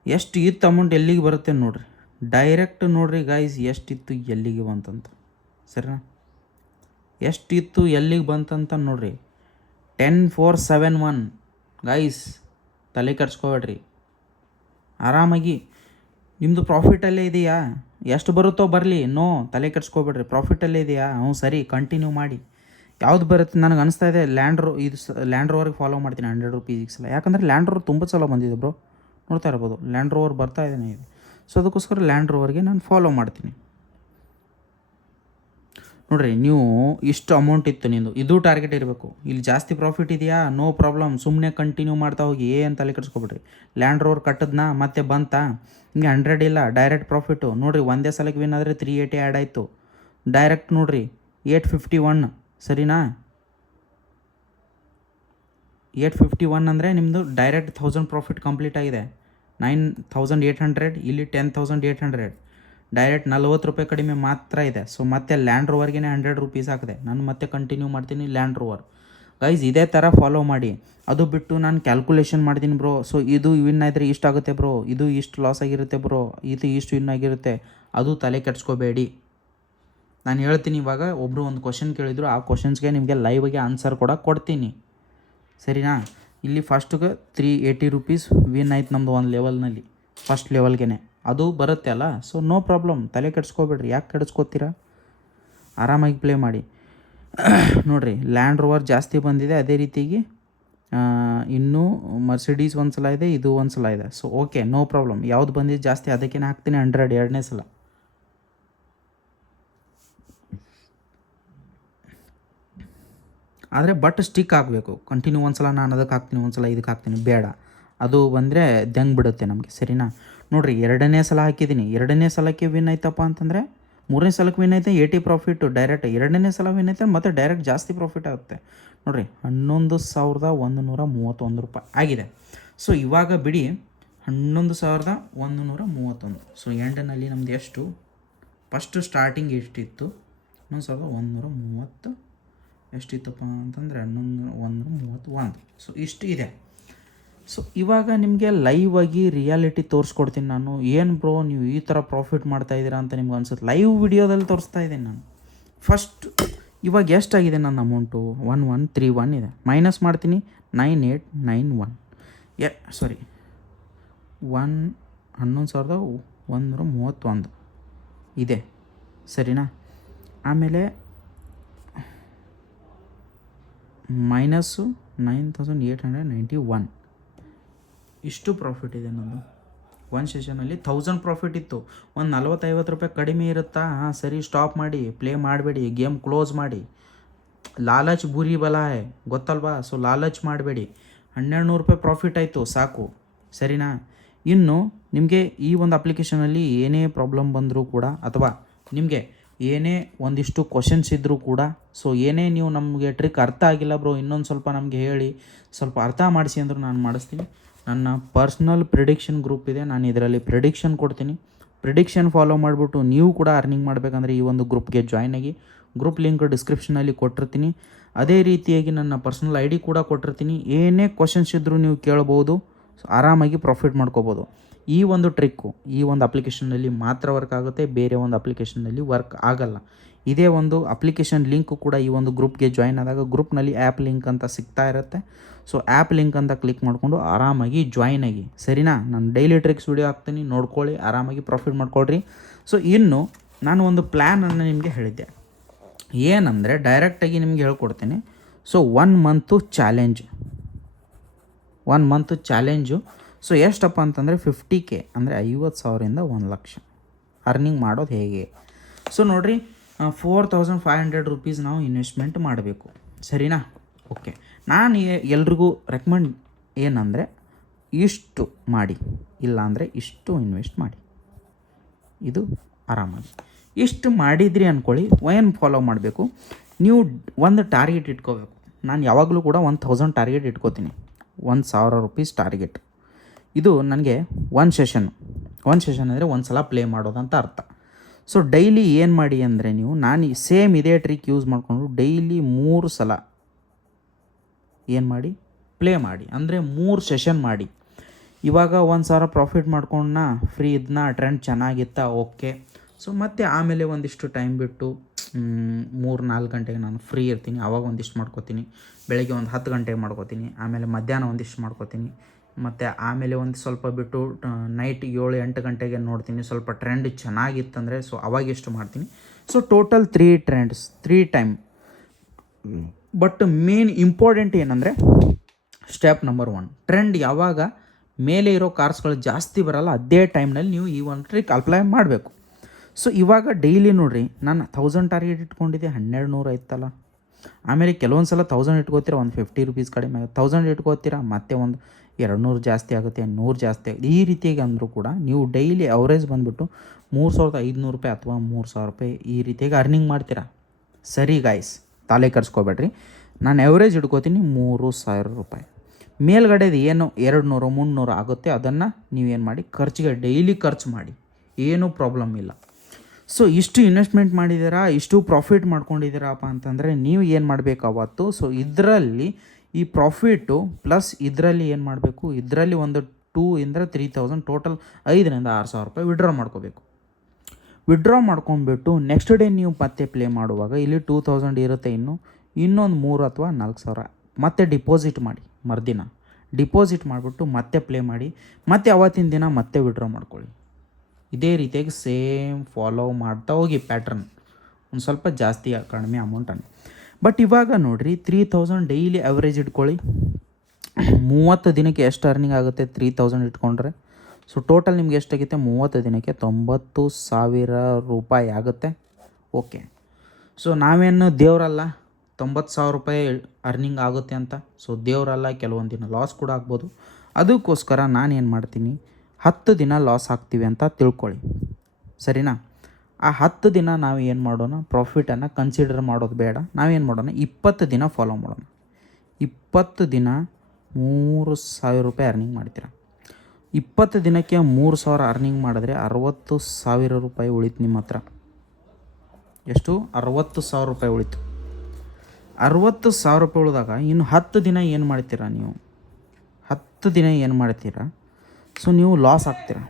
ಎಷ್ಟು ಇತ್ತು ಅಮೌಂಟ್ ಎಲ್ಲಿಗೆ ಬರುತ್ತೆ ನೋಡ್ರಿ, ಡೈರೆಕ್ಟ್ ನೋಡ್ರಿ ಗಾಯ್ಸ್ ಎಷ್ಟಿತ್ತು ಎಲ್ಲಿಗೆ ಬಂತಂತ. ಸರಿನಾ, ಎಷ್ಟಿತ್ತು ಎಲ್ಲಿಗೆ ಬಂತಂತ ನೋಡ್ರಿ. 10471 ಗಾಯ್ಸ್, ತಲೆ ಕೆಡ್ಸ್ಕೊಬೇಡ್ರಿ. ಆರಾಮಾಗಿ ನಿಮ್ಮದು ಪ್ರಾಫಿಟಲ್ಲೇ ಇದೆಯಾ, ಎಷ್ಟು ಬರುತ್ತೋ ಬರಲಿ, ನೋ ತಲೆ ಕೆಡ್ಸ್ಕೊಬೇಡ್ರಿ. ಪ್ರಾಫಿಟಲ್ಲೇ ಇದೆಯಾ, ಹ್ಞೂ ಸರಿ, ಕಂಟಿನ್ಯೂ ಮಾಡಿ. ಯಾವ್ದು ಬರುತ್ತೆ ನನಗೆ ಅನಿಸ್ತಾ ಇದೆ ಲ್ಯಾಂಡ್ ರೋವರ್ಗೆ ಫಾಲೋ ಮಾಡ್ತೀನಿ 100 ರುಪೀಸ್ ಸಲ. ಯಾಕಂದರೆ ಲ್ಯಾಂಡ್ ರೋವರ್ ತುಂಬ ಸಲ ಬಂದಿದೆ ಬ್ರೋ, ನೋಡ್ತಾ ಇರ್ಬೋದು. ಲ್ಯಾಂಡ್ ರೋವರ್ ಬರ್ತಾ ಇದ್ದೇನೆ ಇದು, ಸೊ ಅದಕ್ಕೋಸ್ಕರ ಲ್ಯಾಂಡ್ ರೋವರ್ಗೆ ನಾನು ಫಾಲೋ ಮಾಡ್ತೀನಿ. ನೋಡಿರಿ, ನೀವು ಇಷ್ಟು ಅಮೌಂಟ್ ಇತ್ತು ನಿಂದು, ಇದು ಟಾರ್ಗೆಟ್ ಇರಬೇಕು. ಇಲ್ಲಿ ಜಾಸ್ತಿ ಪ್ರಾಫಿಟ್ ಇದೆಯಾ, ನೋ ಪ್ರಾಬ್ಲಮ್, ಸುಮ್ಮನೆ ಕಂಟಿನ್ಯೂ ಮಾಡ್ತಾ ಹೋಗಿ, ಏನು ತಲೆ ಕೆಡಿಸ್ಕೊಬಿಡ್ರಿ. ಲ್ಯಾಂಡ್ ರೋವರ್ ಕಟ್ಟದ್ನಾ ಮತ್ತೆ ಬಂತಾ, ನಿಮಗೆ 100 ಇಲ್ಲ ಡೈರೆಕ್ಟ್ ಪ್ರಾಫಿಟು. ನೋಡಿರಿ, ಒಂದೇ ಸಲಕ್ಕೆ ವಿನ್ ಆದರೆ 380 ಆ್ಯಡ್ ಆಯಿತು. ಡೈರೆಕ್ಟ್ ನೋಡಿರಿ 851, ಸರಿನಾ. 851 ಅಂದರೆ ನಿಮ್ಮದು ಡೈರೆಕ್ಟ್ 1000 ಪ್ರಾಫಿಟ್ ಕಂಪ್ಲೀಟ್ ಆಗಿದೆ. 9800, ಇಲ್ಲಿ 10800, ಡೈರೆಕ್ಟ್ 40 ರೂಪಾಯಿ ಕಡಿಮೆ ಮಾತ್ರ ಇದೆ. ಸೊ ಮತ್ತೆ ಲ್ಯಾಂಡ್ ರೋವರ್ಗೆ 100 ರುಪೀಸ್ ಹಾಕಿದೆ ನಾನು, ಮತ್ತೆ ಕಂಟಿನ್ಯೂ ಮಾಡ್ತೀನಿ ಲ್ಯಾಂಡ್ ರೋವರ್. ಗೈಸ್ ಇದೇ ಥರ ಫಾಲೋ ಮಾಡಿ. ಅದು ಬಿಟ್ಟು ನಾನು ಕ್ಯಾಲ್ಕುಲೇಷನ್ ಮಾಡ್ತೀನಿ ಬ್ರೋ. ಸೊ ಇದು ವಿನ್ ಆದರೆ ಇಷ್ಟು ಆಗುತ್ತೆ ಬ್ರೋ, ಇದು ಇಷ್ಟು ಲಾಸ್ ಆಗಿರುತ್ತೆ ಬ್ರೋ, ಇದು ಇಷ್ಟು ವಿನ್ ಆಗಿರುತ್ತೆ, ಅದು ತಲೆ ಕೆಡ್ಸ್ಕೋಬೇಡಿ. ನಾನು ಹೇಳ್ತೀನಿ. ಇವಾಗ ಒಬ್ಬರು ಒಂದು ಕ್ವಶನ್ ಕೇಳಿದ್ರು, ಆ ಕ್ವಶನ್ಸ್ಗೆ ನಿಮಗೆ ಲೈವ್ಗೆ ಆನ್ಸರ್ ಕೂಡ ಕೊಡ್ತೀನಿ, ಸರಿನಾ. ಇಲ್ಲಿ ಫಸ್ಟ್ಗೆ 380 ರುಪೀಸ್ ವಿನ್ ಆಯ್ತು ನಮ್ಮದು ಒಂದು ಲೆವೆಲ್ನಲ್ಲಿ, ಫಸ್ಟ್ ಲೆವೆಲ್ಗೆ ಅದು ಬರುತ್ತೆ ಅಲ್ಲ. ಸೊ ನೋ ಪ್ರಾಬ್ಲಮ್, ತಲೆ ಕೆಡ್ಸ್ಕೊಬೇಡ್ರಿ. ಯಾಕೆ ಕೆಡಿಸ್ಕೋತೀರಾ, ಆರಾಮಾಗಿ ಪ್ಲೇ ಮಾಡಿ. ನೋಡಿರಿ, ಲ್ಯಾಂಡ್ ರೋವರ್ ಜಾಸ್ತಿ ಬಂದಿದೆ, ಅದೇ ರೀತಿಯಾಗಿ ಇನ್ನೂ ಮರ್ಸಿಡೀಸ್ ಒಂದು ಸಲ ಇದೆ, ಇದು ಒಂದು ಸಲ ಇದೆ. So okay, no problem. ಯಾವ್ದು ಬಂದಿದೆ ಜಾಸ್ತಿ ಅದಕ್ಕೇ ಹಾಕ್ತೀನಿ 100 ಎರಡನೇ ಸಲ. ಆದರೆ ಬಟ್ ಸ್ಟಿಕ್ ಆಗಬೇಕು, ಕಂಟಿನ್ಯೂ ಒಂದು ಸಲ ನಾನು ಅದಕ್ಕೆ ಹಾಕ್ತೀನಿ, ಒಂದು ಸಲ ಇದಕ್ಕೆ ಹಾಕ್ತೀನಿ, ಬೇಡ. ಅದು ಬಂದರೆ ದಂಗೆ ಬಿಡುತ್ತೆ ನಮಗೆ, ಸರಿನಾ. ನೋಡಿರಿ, ಎರಡನೇ ಸಲ ಹಾಕಿದ್ದೀನಿ, ಎರಡನೇ ಸಲಕ್ಕೆ ವಿನ್ ಆಯ್ತಪ್ಪ ಅಂತಂದರೆ, ಮೂರನೇ ಸಲಕ್ಕೆ ವಿನ್ ಆಯ್ತು 80 ಪ್ರಾಫಿಟ್ಟು ಡೈರೆಕ್ಟ್. ಎರಡನೇ ಸಲ ವಿನ್ ಆಯ್ತು ಮತ್ತು ಡೈರೆಕ್ಟ್ ಜಾಸ್ತಿ ಪ್ರಾಫಿಟ್ ಆಗುತ್ತೆ. ನೋಡಿರಿ, 11,131 ರೂಪಾಯಿ ಆಗಿದೆ. ಸೊ ಇವಾಗ ಬಿಡಿ, 11,131. ಸೊ ಎಂಡನಲ್ಲಿ ನಮ್ಮದು ಎಷ್ಟು, ಫಸ್ಟು ಸ್ಟಾರ್ಟಿಂಗ್ ಎಷ್ಟಿತ್ತು, 11,130 ಎಷ್ಟಿತ್ತಪ್ಪ ಅಂತಂದರೆ 11,131. ಸೊ ಇಷ್ಟು ಇದೆ. ಸೊ ಇವಾಗ ನಿಮಗೆ ಲೈವ್ ಆಗಿ ರಿಯಾಲಿಟಿ ತೋರಿಸ್ಕೊಡ್ತೀನಿ ನಾನು. ಏನು ಬ್ರೋ ನೀವು ಈ ಥರ ಪ್ರಾಫಿಟ್ ಮಾಡ್ತಾಯಿದ್ದೀರಾ ಅಂತ ನಿಮ್ಗೆ ಅನ್ಸುತ್ತೆ. ಲೈವ್ ವಿಡಿಯೋದಲ್ಲಿ ತೋರಿಸ್ತಾ ಇದ್ದೀನಿ ನಾನು. ಫಸ್ಟ್ ಇವಾಗ ಎಷ್ಟಾಗಿದೆ ನನ್ನ ಅಮೌಂಟು, 1131 ಇದೆ. ಮೈನಸ್ ಮಾಡ್ತೀನಿ 9891, ಸಾರಿ 11,131 ಇದೆ, ಸರಿನಾ. ಆಮೇಲೆ ಮೈನಸ್ಸು 9,891, ಇಷ್ಟು ಪ್ರಾಫಿಟ್ ಇದೆ ನನ್ನದು. ಒಂದು ಸೆಷನಲ್ಲಿ 1000 ಪ್ರಾಫಿಟ್ ಇತ್ತು. ಒಂದು 40-50 ರೂಪಾಯಿ ಕಡಿಮೆ ಇರುತ್ತಾ, ಹಾಂ ಸರಿ, ಸ್ಟಾಪ್ ಮಾಡಿ, ಪ್ಲೇ ಮಾಡಬೇಡಿ, ಗೇಮ್ ಕ್ಲೋಸ್ ಮಾಡಿ. ಲಾಲಚ್ ಬುರಿ ಬಲ ಹೈ, ಗೊತ್ತಲ್ವಾ. ಸೊ ಲಾಲಚ್ ಮಾಡಬೇಡಿ. 1200 ರೂಪಾಯಿ ಪ್ರಾಫಿಟ್ ಆಯಿತು, ಸಾಕು, ಸರಿನಾ. ಇನ್ನು ನಿಮಗೆ ಈ ಒಂದು ಅಪ್ಲಿಕೇಶನಲ್ಲಿ ಏನೇ ಪ್ರಾಬ್ಲಮ್ ಬಂದರೂ ಕೂಡ, ಅಥವಾ ನಿಮಗೆ ಏನೇ ಒಂದಿಷ್ಟು ಕ್ವಶನ್ಸ್ ಇದ್ದರೂ ಕೂಡ, ಸೊ ಏನೇ ನೀವು ನಮಗೆ ಟ್ರಿಕ್ ಅರ್ಥ ಆಗಿಲ್ಲ ಬ್ರೋ, ಇನ್ನೊಂದು ಸ್ವಲ್ಪ ನಮಗೆ ಹೇಳಿ, ಸ್ವಲ್ಪ ಅರ್ಥ ಮಾಡಿಸಿ ಅಂದರೂ ನಾನು ಮಾಡಿಸ್ತೀನಿ. ನನ್ನ ಪರ್ಸ್ನಲ್ ಪ್ರಿಡಿಕ್ಷನ್ ಗ್ರೂಪ್ ಇದೆ, ನಾನು ಇದರಲ್ಲಿ ಪ್ರಿಡಿಕ್ಷನ್ ಕೊಡ್ತೀನಿ. ಪ್ರಿಡಿಕ್ಷನ್ ಫಾಲೋ ಮಾಡಿಬಿಟ್ಟು ನೀವು ಕೂಡ ಅರ್ನಿಂಗ್ ಮಾಡಬೇಕಂದ್ರೆ ಈ ಒಂದು ಗ್ರೂಪ್ಗೆ ಜಾಯ್ನ್ ಆಗಿ. ಗ್ರೂಪ್ ಲಿಂಕ್ ಡಿಸ್ಕ್ರಿಪ್ಷನಲ್ಲಿ ಕೊಟ್ಟಿರ್ತೀನಿ. ಅದೇ ರೀತಿಯಾಗಿ ನನ್ನ ಪರ್ಸ್ನಲ್ ID ಕೂಡ ಕೊಟ್ಟಿರ್ತೀನಿ. ಏನೇ ಕ್ವಶನ್ಸ್ ಇದ್ದರೂ ನೀವು ಕೇಳ್ಬೋದು, ಆರಾಮಾಗಿ ಪ್ರಾಫಿಟ್ ಮಾಡ್ಕೋಬೋದು. ಈ ಒಂದು ಟ್ರಿಕ್ಕು ಈ ಒಂದು ಅಪ್ಲಿಕೇಶನ್ನಲ್ಲಿ ಮಾತ್ರ ವರ್ಕ್ ಆಗುತ್ತೆ, ಬೇರೆ ಒಂದು ಅಪ್ಲಿಕೇಶನ್ನಲ್ಲಿ ವರ್ಕ್ ಆಗಲ್ಲ. ಇದೇ ಒಂದು ಅಪ್ಲಿಕೇಶನ್ ಲಿಂಕ್ ಕೂಡ ಈ ಒಂದು ಗ್ರೂಪ್ಗೆ ಜಾಯ್ನ್ ಆದಾಗ ಗ್ರೂಪ್ನಲ್ಲಿ ಆ್ಯಪ್ ಲಿಂಕ್ ಅಂತ ಸಿಗ್ತಾ ಇರುತ್ತೆ. ಸೊ ಆ್ಯಪ್ ಲಿಂಕ್ ಅಂತ ಕ್ಲಿಕ್ ಮಾಡಿಕೊಂಡು ಆರಾಮಾಗಿ ಜಾಯ್ನ್ ಆಗಿ, ಸರಿನಾ. ನಾನು ಡೈಲಿ ಟ್ರಿಕ್ಸ್ ವಿಡಿಯೋ ಹಾಕ್ತೀನಿ, ನೋಡ್ಕೊಳ್ಳಿ, ಆರಾಮಾಗಿ ಪ್ರಾಫಿಟ್ ಮಾಡ್ಕೊಳ್ರಿ. ಸೊ ಇನ್ನು ನಾನು ಒಂದು ಪ್ಲ್ಯಾನನ್ನು ನಿಮಗೆ ಹೇಳಿದ್ದೆ, ಏನಂದರೆ ಡೈರೆಕ್ಟಾಗಿ ನಿಮಗೆ ಹೇಳ್ಕೊಡ್ತೀನಿ. So 1 month challenge, 1 month challenge. So ಎಷ್ಟಪ್ಪ ಅಂತಂದರೆ 50K ಅಂದರೆ 50,000ರಿಂದ 1,00,000 ಅರ್ನಿಂಗ್ ಮಾಡೋದು ಹೇಗೆ. ಸೊ ನೋಡಿರಿ, 4,500 ರುಪೀಸ್ ನಾವು ಇನ್ವೆಸ್ಟ್ಮೆಂಟ್ ಮಾಡಬೇಕು, ಸರಿನಾ. ಓಕೆ, ನಾನು ಎಲ್ರಿಗೂ ರೆಕಮೆಂಡ್ ಏನಂದರೆ ಇಷ್ಟು ಮಾಡಿ, ಇಲ್ಲಾಂದರೆ ಇಷ್ಟು ಇನ್ವೆಸ್ಟ್ ಮಾಡಿ. ಇದು ಆರಾಮಾಗಿ ಇಷ್ಟು ಮಾಡಿದ್ರಿ ಅಂದ್ಕೊಳ್ಳಿ. ಏನು ಫಾಲೋ ಮಾಡಬೇಕು, ನೀವು ಒಂದು ಟಾರ್ಗೆಟ್ ಇಟ್ಕೋಬೇಕು. ನಾನು ಯಾವಾಗಲೂ ಕೂಡ 1000 ಟಾರ್ಗೆಟ್ ಇಟ್ಕೋತೀನಿ. 1000 rupees target. ಇದು ನನಗೆ ಒಂದು ಸೆಷನ್ ಅಂದರೆ ಒಂದು ಸಲ ಪ್ಲೇ ಮಾಡೋದಂತ ಅರ್ಥ. ಸೊ ಡೈಲಿ ಏನು ಮಾಡಿ ಅಂದರೆ ನೀವು, ನಾನು ಸೇಮ್ ಇದೇ ಟ್ರಿಕ್ ಯೂಸ್ ಮಾಡಿಕೊಂಡು ಡೈಲಿ 3 ಸಲ ಏನು ಮಾಡಿ, ಪ್ಲೇ ಮಾಡಿ. ಅಂದರೆ 3 ಸೆಷನ್ ಮಾಡಿ. ಇವಾಗ 1000 ಪ್ರಾಫಿಟ್ ಮಾಡ್ಕೊಂಡ ಫ್ರೀ ಇದನ್ನ, ಟ್ರೆಂಡ್ ಚೆನ್ನಾಗಿತ್ತಾ, ಓಕೆ. ಸೊ ಮತ್ತು ಆಮೇಲೆ ಒಂದಿಷ್ಟು ಟೈಮ್ ಬಿಟ್ಟು 3-4 ಗಂಟೆಗೆ ನಾನು ಫ್ರೀ ಇರ್ತೀನಿ, ಆವಾಗ ಒಂದಿಷ್ಟು ಮಾಡ್ಕೋತೀನಿ. ಬೆಳಗ್ಗೆ ಒಂದು 10 ಗಂಟೆಗೆ ಮಾಡ್ಕೋತೀನಿ, ಆಮೇಲೆ ಮಧ್ಯಾಹ್ನ ಒಂದಿಷ್ಟು ಮಾಡ್ಕೋತೀನಿ, ಮತ್ತು ಆಮೇಲೆ ಒಂದು ಸ್ವಲ್ಪ ಬಿಟ್ಟು ನೈಟ್ 7-8 ಗಂಟೆಗೆ ನೋಡ್ತೀನಿ. ಸ್ವಲ್ಪ ಟ್ರೆಂಡ್ ಚೆನ್ನಾಗಿತ್ತಂದರೆ ಸೊ ಅವಾಗ ಎಷ್ಟು ಮಾಡ್ತೀನಿ. So total 3 trends 3 time. But main important ಏನಂದರೆ ಸ್ಟೆಪ್ ನಂಬರ್ 1, ಟ್ರೆಂಡ್ ಯಾವಾಗ ಮೇಲೆ ಇರೋ ಕಾರ್ಸ್ಗಳು ಜಾಸ್ತಿ ಬರಲ್ಲ ಅದೇ ಟೈಮ್ನಲ್ಲಿ ನೀವು ಈ ಒಂದು ಟ್ರಿಕ್ ಅಪ್ಲೈ ಮಾಡಬೇಕು. ಸೊ ಇವಾಗ ಡೈಲಿ ನೋಡಿರಿ, ನಾನು 1000 ಟಾರ್ಗೆಟ್ ಇಟ್ಕೊಂಡಿದ್ದೆ, 1200 ಆಯ್ತಲ್ಲ. ಆಮೇಲೆ ಕೆಲವೊಂದು ಸಲ 1000 ಇಟ್ಕೋತೀರ, ಒಂದು 50 ರೂಪೀಸ್ ಕಡಿಮೆ ಆಗುತ್ತೆ. 1000 ಇಟ್ಕೋತೀರ, ಮತ್ತೆ ಒಂದು 200 ಜಾಸ್ತಿ ಆಗುತ್ತೆ, 100 ಜಾಸ್ತಿ ಆಗುತ್ತೆ. ಈ ರೀತಿಯಾಗಿ ಅಂದರೂ ಕೂಡ ನೀವು ಡೈಲಿ ಅವರೇಜ್ ಬಂದುಬಿಟ್ಟು 3500 ರೂಪಾಯಿ ಅಥವಾ 3000 ರೂಪಾಯಿ ಈ ರೀತಿಯಾಗಿ ಅರ್ನಿಂಗ್ ಮಾಡ್ತೀರಾ. ಸರಿ ಗಾಯ್ಸ್, ತಲೆ ಕೆಡಿಸ್ಕೋಬೇಡ್ರಿ. ನಾನು ಎವರೇಜ್ ಇಟ್ಕೋತೀನಿ 3000 ರೂಪಾಯಿ. ಮೇಲ್ಗಡೆದು ಏನು 200-300 ಆಗುತ್ತೆ ಅದನ್ನು ನೀವೇನು ಮಾಡಿ, ಖರ್ಚಿಗೆ ಡೈಲಿ ಖರ್ಚು ಮಾಡಿ, ಏನೂ ಪ್ರಾಬ್ಲಮ್ ಇಲ್ಲ. ಸೊ ಇಷ್ಟು ಇನ್ವೆಸ್ಟ್ಮೆಂಟ್ ಮಾಡಿದ್ದೀರಾ, ಇಷ್ಟು ಪ್ರಾಫಿಟ್ ಮಾಡ್ಕೊಂಡಿದ್ದೀರಪ್ಪ ಅಂತಂದರೆ ನೀವು ಏನು ಮಾಡಬೇಕು ಅವತ್ತು. ಸೊ ಇದರಲ್ಲಿ ಈ ಪ್ರಾಫಿಟ್ಟು ಪ್ಲಸ್ ಇದರಲ್ಲಿ ಏನು ಮಾಡಬೇಕು, ಇದರಲ್ಲಿ ಒಂದು 2,000-3,000 ಟೋಟಲ್ 5,000-6,000 ರೂಪಾಯಿ ವಿಡ್ರಾ ಮಾಡ್ಕೋಬೇಕು. ವಿಡ್ರಾ ಮಾಡ್ಕೊಂಡ್ಬಿಟ್ಟು ನೆಕ್ಸ್ಟ್ ಡೇ ನೀವು ಮತ್ತೆ ಪ್ಲೇ ಮಾಡುವಾಗ ಇಲ್ಲಿ 2,000 ಇರುತ್ತೆ, ಇನ್ನೊಂದು 3 ಅಥವಾ 4,000 ಮತ್ತೆ ಡಿಪಾಸಿಟ್ ಮಾಡಿ. ಮರುದಿನ ಡಿಪಾಸಿಟ್ ಮಾಡಿಬಿಟ್ಟು ಮತ್ತೆ ಪ್ಲೇ ಮಾಡಿ, ಮತ್ತೆ ಅವತ್ತಿನ ದಿನ ಮತ್ತೆ ವಿಡ್ರಾ ಮಾಡ್ಕೊಳ್ಳಿ. ಇದೇ ರೀತಿಯಾಗಿ ಸೇಮ್ ಫಾಲೋ ಮಾಡ್ತಾ ಹೋಗಿ ಪ್ಯಾಟ್ರನ್. ಒಂದು ಸ್ವಲ್ಪ ಜಾಸ್ತಿ ಕಡಿಮೆ ಅಮೌಂಟನ್ನು. ಬಟ್ ಇವಾಗ ನೋಡಿರಿ, 3,000 ಡೈಲಿ ಅವರೇಜ್ ಇಟ್ಕೊಳ್ಳಿ. 30 ದಿನಕ್ಕೆ ಎಷ್ಟು ಅರ್ನಿಂಗ್ ಆಗುತ್ತೆ 3,000 ಇಟ್ಕೊಂಡ್ರೆ. ಸೊ ಟೋಟಲ್ ನಿಮ್ಗೆ ಎಷ್ಟಾಗುತ್ತೆ 30 ದಿನಕ್ಕೆ 90,000 ರೂಪಾಯಿ ಆಗುತ್ತೆ. ಓಕೆ. ಸೊ ನಾವೇನು ದೇವರಲ್ಲ 90,000 ರೂಪಾಯಿ ಅರ್ನಿಂಗ್ ಆಗುತ್ತೆ ಅಂತ. ಸೊ ದೇವರಲ್ಲ, ಕೆಲವೊಂದು ದಿನ ಲಾಸ್ ಕೂಡ ಆಗ್ಬೋದು. ಅದಕ್ಕೋಸ್ಕರ ನಾನೇನು ಮಾಡ್ತೀನಿ, 10 ದಿನ ಲಾಸ್ ಆಗ್ತೀವಿ ಅಂತ ತಿಳ್ಕೊಳ್ಳಿ, ಸರಿನಾ. ಆ 10 ದಿನ ನಾವು ಏನು ಮಾಡೋಣ, ಪ್ರಾಫಿಟನ್ನು ಕನ್ಸಿಡರ್ ಮಾಡೋದು ಬೇಡ. ನಾವೇನು ಮಾಡೋಣ, 20 ದಿನ ಫಾಲೋ ಮಾಡೋಣ. 20 ದಿನ 3,000 ರೂಪಾಯಿ ಅರ್ನಿಂಗ್ ಮಾಡ್ತೀರಾ. 20 ದಿನಕ್ಕೆ 3,000 ಅರ್ನಿಂಗ್ ಮಾಡಿದ್ರೆ 60,000 ರೂಪಾಯಿ ಉಳಿತು ನಿಮ್ಮ ಹತ್ರ. ಎಷ್ಟು? 60,000 ರೂಪಾಯಿ ಉಳಿತು. 60,000 ರೂಪಾಯಿ ಉಳಿದಾಗ ಇನ್ನು 10 ದಿನ ಏನು ಮಾಡ್ತೀರಾ ನೀವು? 10 ದಿನ ಏನು ಮಾಡ್ತೀರಾ? ಸೊ ನೀವು ಲಾಸ್ ಆಗ್ತೀರಾ.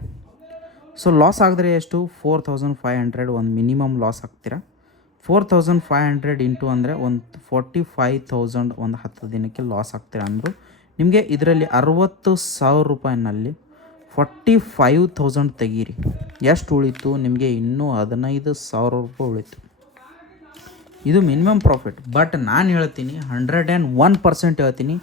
ಸೊ ಲಾಸ್ ಆಗಿದ್ರೆ ಎಷ್ಟು? 4,500 ಒಂದು ಮಿನಿಮಮ್ ಲಾಸ್ ಆಗ್ತೀರಾ. 4,500 ಇಂಟು ಅಂದರೆ ಒಂದು 45,000 ಒಂದು 10 ದಿನಕ್ಕೆ ಲಾಸ್ ಆಗ್ತೀರಾ. ಅಂದರು ನಿಮಗೆ ಇದರಲ್ಲಿ 60,000 ರೂಪಾಯಿನಲ್ಲಿ 45,000 ತೆಗೀರಿ. ಎಷ್ಟು ಉಳಿತು ನಿಮಗೆ? ಇನ್ನೂ 15,000 ರೂಪಾಯಿ ಉಳಿತು. ಇದು ಮಿನಿಮಮ್ ಪ್ರಾಫಿಟ್. ಬಟ್ ನಾನು ಹೇಳ್ತೀನಿ 101% ಹೇಳ್ತೀನಿ,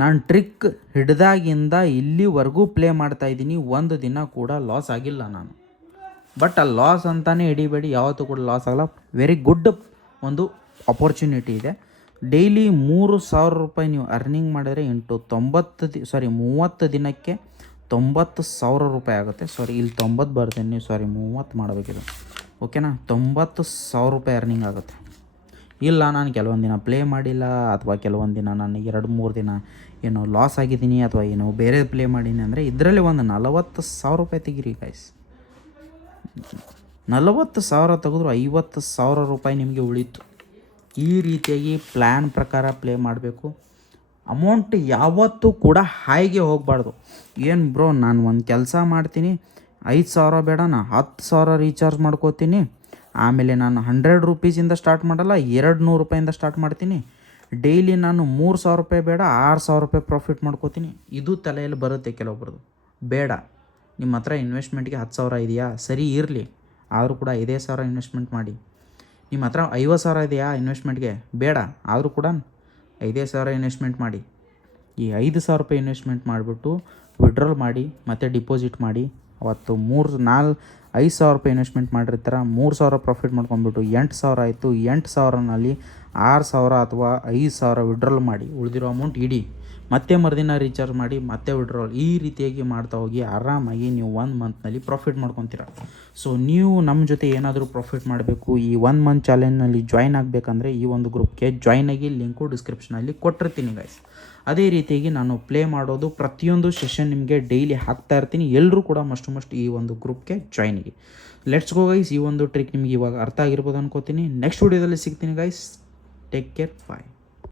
ನಾನು ಟ್ರಿಕ್ ಹಿಡ್ದಾಗಿಂದ ಇಲ್ಲಿವರೆಗೂ ಪ್ಲೇ ಮಾಡ್ತಾಯಿದ್ದೀನಿ, ಒಂದು ದಿನ ಕೂಡ ಲಾಸ್ ಆಗಿಲ್ಲ ನಾನು. ಬಟ್ ಆ ಲಾಸ್ ಅಂತಲೇ ಹಿಡಿಬೇಡಿ, ಯಾವತ್ತೂ ಕೂಡ ಲಾಸ್ ಆಗಲ್ಲ. ವೆರಿ ಗುಡ್ ಒಂದು ಅಪರ್ಚುನಿಟಿ ಇದೆ. ಡೈಲಿ 3,000 ರೂಪಾಯಿ ನೀವು ಅರ್ನಿಂಗ್ ಮಾಡಿದರೆ ಇಂಟು 30 ದಿನಕ್ಕೆ 90,000 ರೂಪಾಯಿ ಆಗುತ್ತೆ. ಇಲ್ಲಿ 90 ಬರ್ತೀನಿ, ನೀವು 30 ಮಾಡಬೇಕಿದೆ, ಓಕೆನಾ. 90,000 ರೂಪಾಯಿ ಅರ್ನಿಂಗ್ ಆಗುತ್ತೆ. ಇಲ್ಲ ನಾನು ಕೆಲವೊಂದು ದಿನ ಪ್ಲೇ ಮಾಡಿಲ್ಲ, ಅಥವಾ ಕೆಲವೊಂದು ದಿನ ನಾನು 2-3 ದಿನ ಏನೋ ಲಾಸ್ ಆಗಿದ್ದೀನಿ, ಅಥವಾ ಏನೋ ಬೇರೆ ಪ್ಲೇ ಮಾಡೀನಿ ಅಂದರೆ ಇದರಲ್ಲಿ ಒಂದು 40,000 ರೂಪಾಯಿ ತೆಗೀರಿ ಗೈಸ್. 40,000 ತೆಗೆದ್ರು 50,000 ರೂಪಾಯಿ ನಿಮಗೆ ಉಳಿತು. ಈ ರೀತಿಯಾಗಿ ಪ್ಲ್ಯಾನ್ ಪ್ರಕಾರ ಪ್ಲೇ ಮಾಡಬೇಕು. ಅಮೌಂಟ್ ಯಾವತ್ತೂ ಕೂಡ ಹಾಯಿಗೆ ಹೋಗಬಾರ್ದು. ಏನು ಬ್ರೋ, ನಾನು ಒಂದು ಕೆಲಸ ಮಾಡ್ತೀನಿ, 5,000 ಬೇಡ, ನಾನು 10,000 ರೀಚಾರ್ಜ್ ಮಾಡ್ಕೋತೀನಿ, ಆಮೇಲೆ ನಾನು 100 ರೂಪೀಸಿಂದ ಸ್ಟಾರ್ಟ್ ಮಾಡಲ್ಲ, 200 ರೂಪಾಯಿಂದ ಸ್ಟಾರ್ಟ್ ಮಾಡ್ತೀನಿ, ಡೈಲಿ ನಾನು 3,000 ರೂಪಾಯಿ ಬೇಡ, 6,000 ರೂಪಾಯಿ ಪ್ರಾಫಿಟ್ ಮಾಡ್ಕೋತೀನಿ. ಇದು ತಲೆಯಲ್ಲಿ ಬರುತ್ತೆ ಕೆಲವೊಬ್ರದ್ದು. ಬೇಡ, ನಿಮ್ಮ ಹತ್ರ ಇನ್ವೆಸ್ಟ್ಮೆಂಟ್ಗೆ 10,000 ಇದೆಯಾ, ಸರಿ ಇರಲಿ, ಆದರೂ ಕೂಡ 5,000 ಇನ್ವೆಸ್ಟ್ಮೆಂಟ್ ಮಾಡಿ. ನಿಮ್ಮ ಹತ್ರ 50,000 ಇದೆಯಾ ಇನ್ವೆಸ್ಟ್ಮೆಂಟ್ಗೆ, ಬೇಡ, ಆದರೂ ಕೂಡ 5,000 ಇನ್ವೆಸ್ಟ್ಮೆಂಟ್ ಮಾಡಿ. ಈ 5,000 ರೂಪಾಯಿ ಇನ್ವೆಸ್ಟ್ಮೆಂಟ್ ಮಾಡಿಬಿಟ್ಟು ವಿಡ್ರಾಲ್ ಮಾಡಿ, ಮತ್ತು ಡಿಪಾಸಿಟ್ ಮಾಡಿ. ಅವತ್ತು 5,000 ರೂಪಾಯಿ ಇನ್ವೆಸ್ಟ್ಮೆಂಟ್ ಮಾಡಿರ್ತಾರೆ, 3,000 ಪ್ರಾಫಿಟ್ ಮಾಡ್ಕೊಂಡ್ಬಿಟ್ಟು 8,000 ಆಯಿತು. 8,000ನಲ್ಲಿ 6,000 ಅಥವಾ 5,000 ವಿಡ್ರಾಲ್ ಮಾಡಿ, ಉಳಿದಿರೋ ಅಮೌಂಟ್ ಇಡಿ. ಮತ್ತೆ ಮರುದಿನ ರೀಚಾರ್ಜ್ ಮಾಡಿ ಮತ್ತೆ ವಿಡ್ರಾವಲ್ ಈ ರೀತಿಯಾಗಿ ಮಾಡ್ತಾ ಹೋಗಿ ಆರಾಮಾಗಿ ನೀವು 1 ಮಂತ್ನಲ್ಲಿ ಪ್ರಾಫಿಟ್ ಮಾಡ್ಕೊತೀರ. ಸೊ ನೀವು ನಮ್ಮ ಜೊತೆ ಏನಾದರೂ ಪ್ರಾಫಿಟ್ ಮಾಡಬೇಕು, ಈ 1 ಮಂತ್ ಚಾಲೆಂಜ್ನಲ್ಲಿ ಜಾಯ್ನ್ ಆಗಬೇಕಂದ್ರೆ ಈ ಒಂದು ಗ್ರೂಪ್ಗೆ ಜಾಯ್ನ್ ಆಗಿ, ಲಿಂಕು ಡಿಸ್ಕ್ರಿಪ್ಷನಲ್ಲಿ ಕೊಟ್ಟಿರ್ತೀನಿ ಗೈಸ್. ಅದೇ ರೀತಿಯಾಗಿ ನಾನು ಪ್ಲೇ ಮಾಡೋದು ಪ್ರತಿಯೊಂದು ಸೆಷನ್ ನಿಮಗೆ ಡೈಲಿ ಹಾಕ್ತಾ ಇರ್ತೀನಿ. ಎಲ್ಲರೂ ಕೂಡ ಮಸ್ಟ್ ಈ ಒಂದು ಗ್ರೂಪ್ಗೆ ಜಾಯ್ನ್ ಆಗಿ. Let's go guys. ಈ ಒಂದು ಟ್ರಿಕ್ ನಿಮಗೆ ಇವಾಗ ಅರ್ಥ ಆಗಿರ್ಬೋದು ಅನ್ಕೋತೀನಿ. ನೆಕ್ಸ್ಟ್ ವಿಡಿಯೋದಲ್ಲಿ ಸಿಗ್ತೀನಿ ಗೈಸ್. ಟೇಕ್ ಕೇರ್, ಬಾಯ್.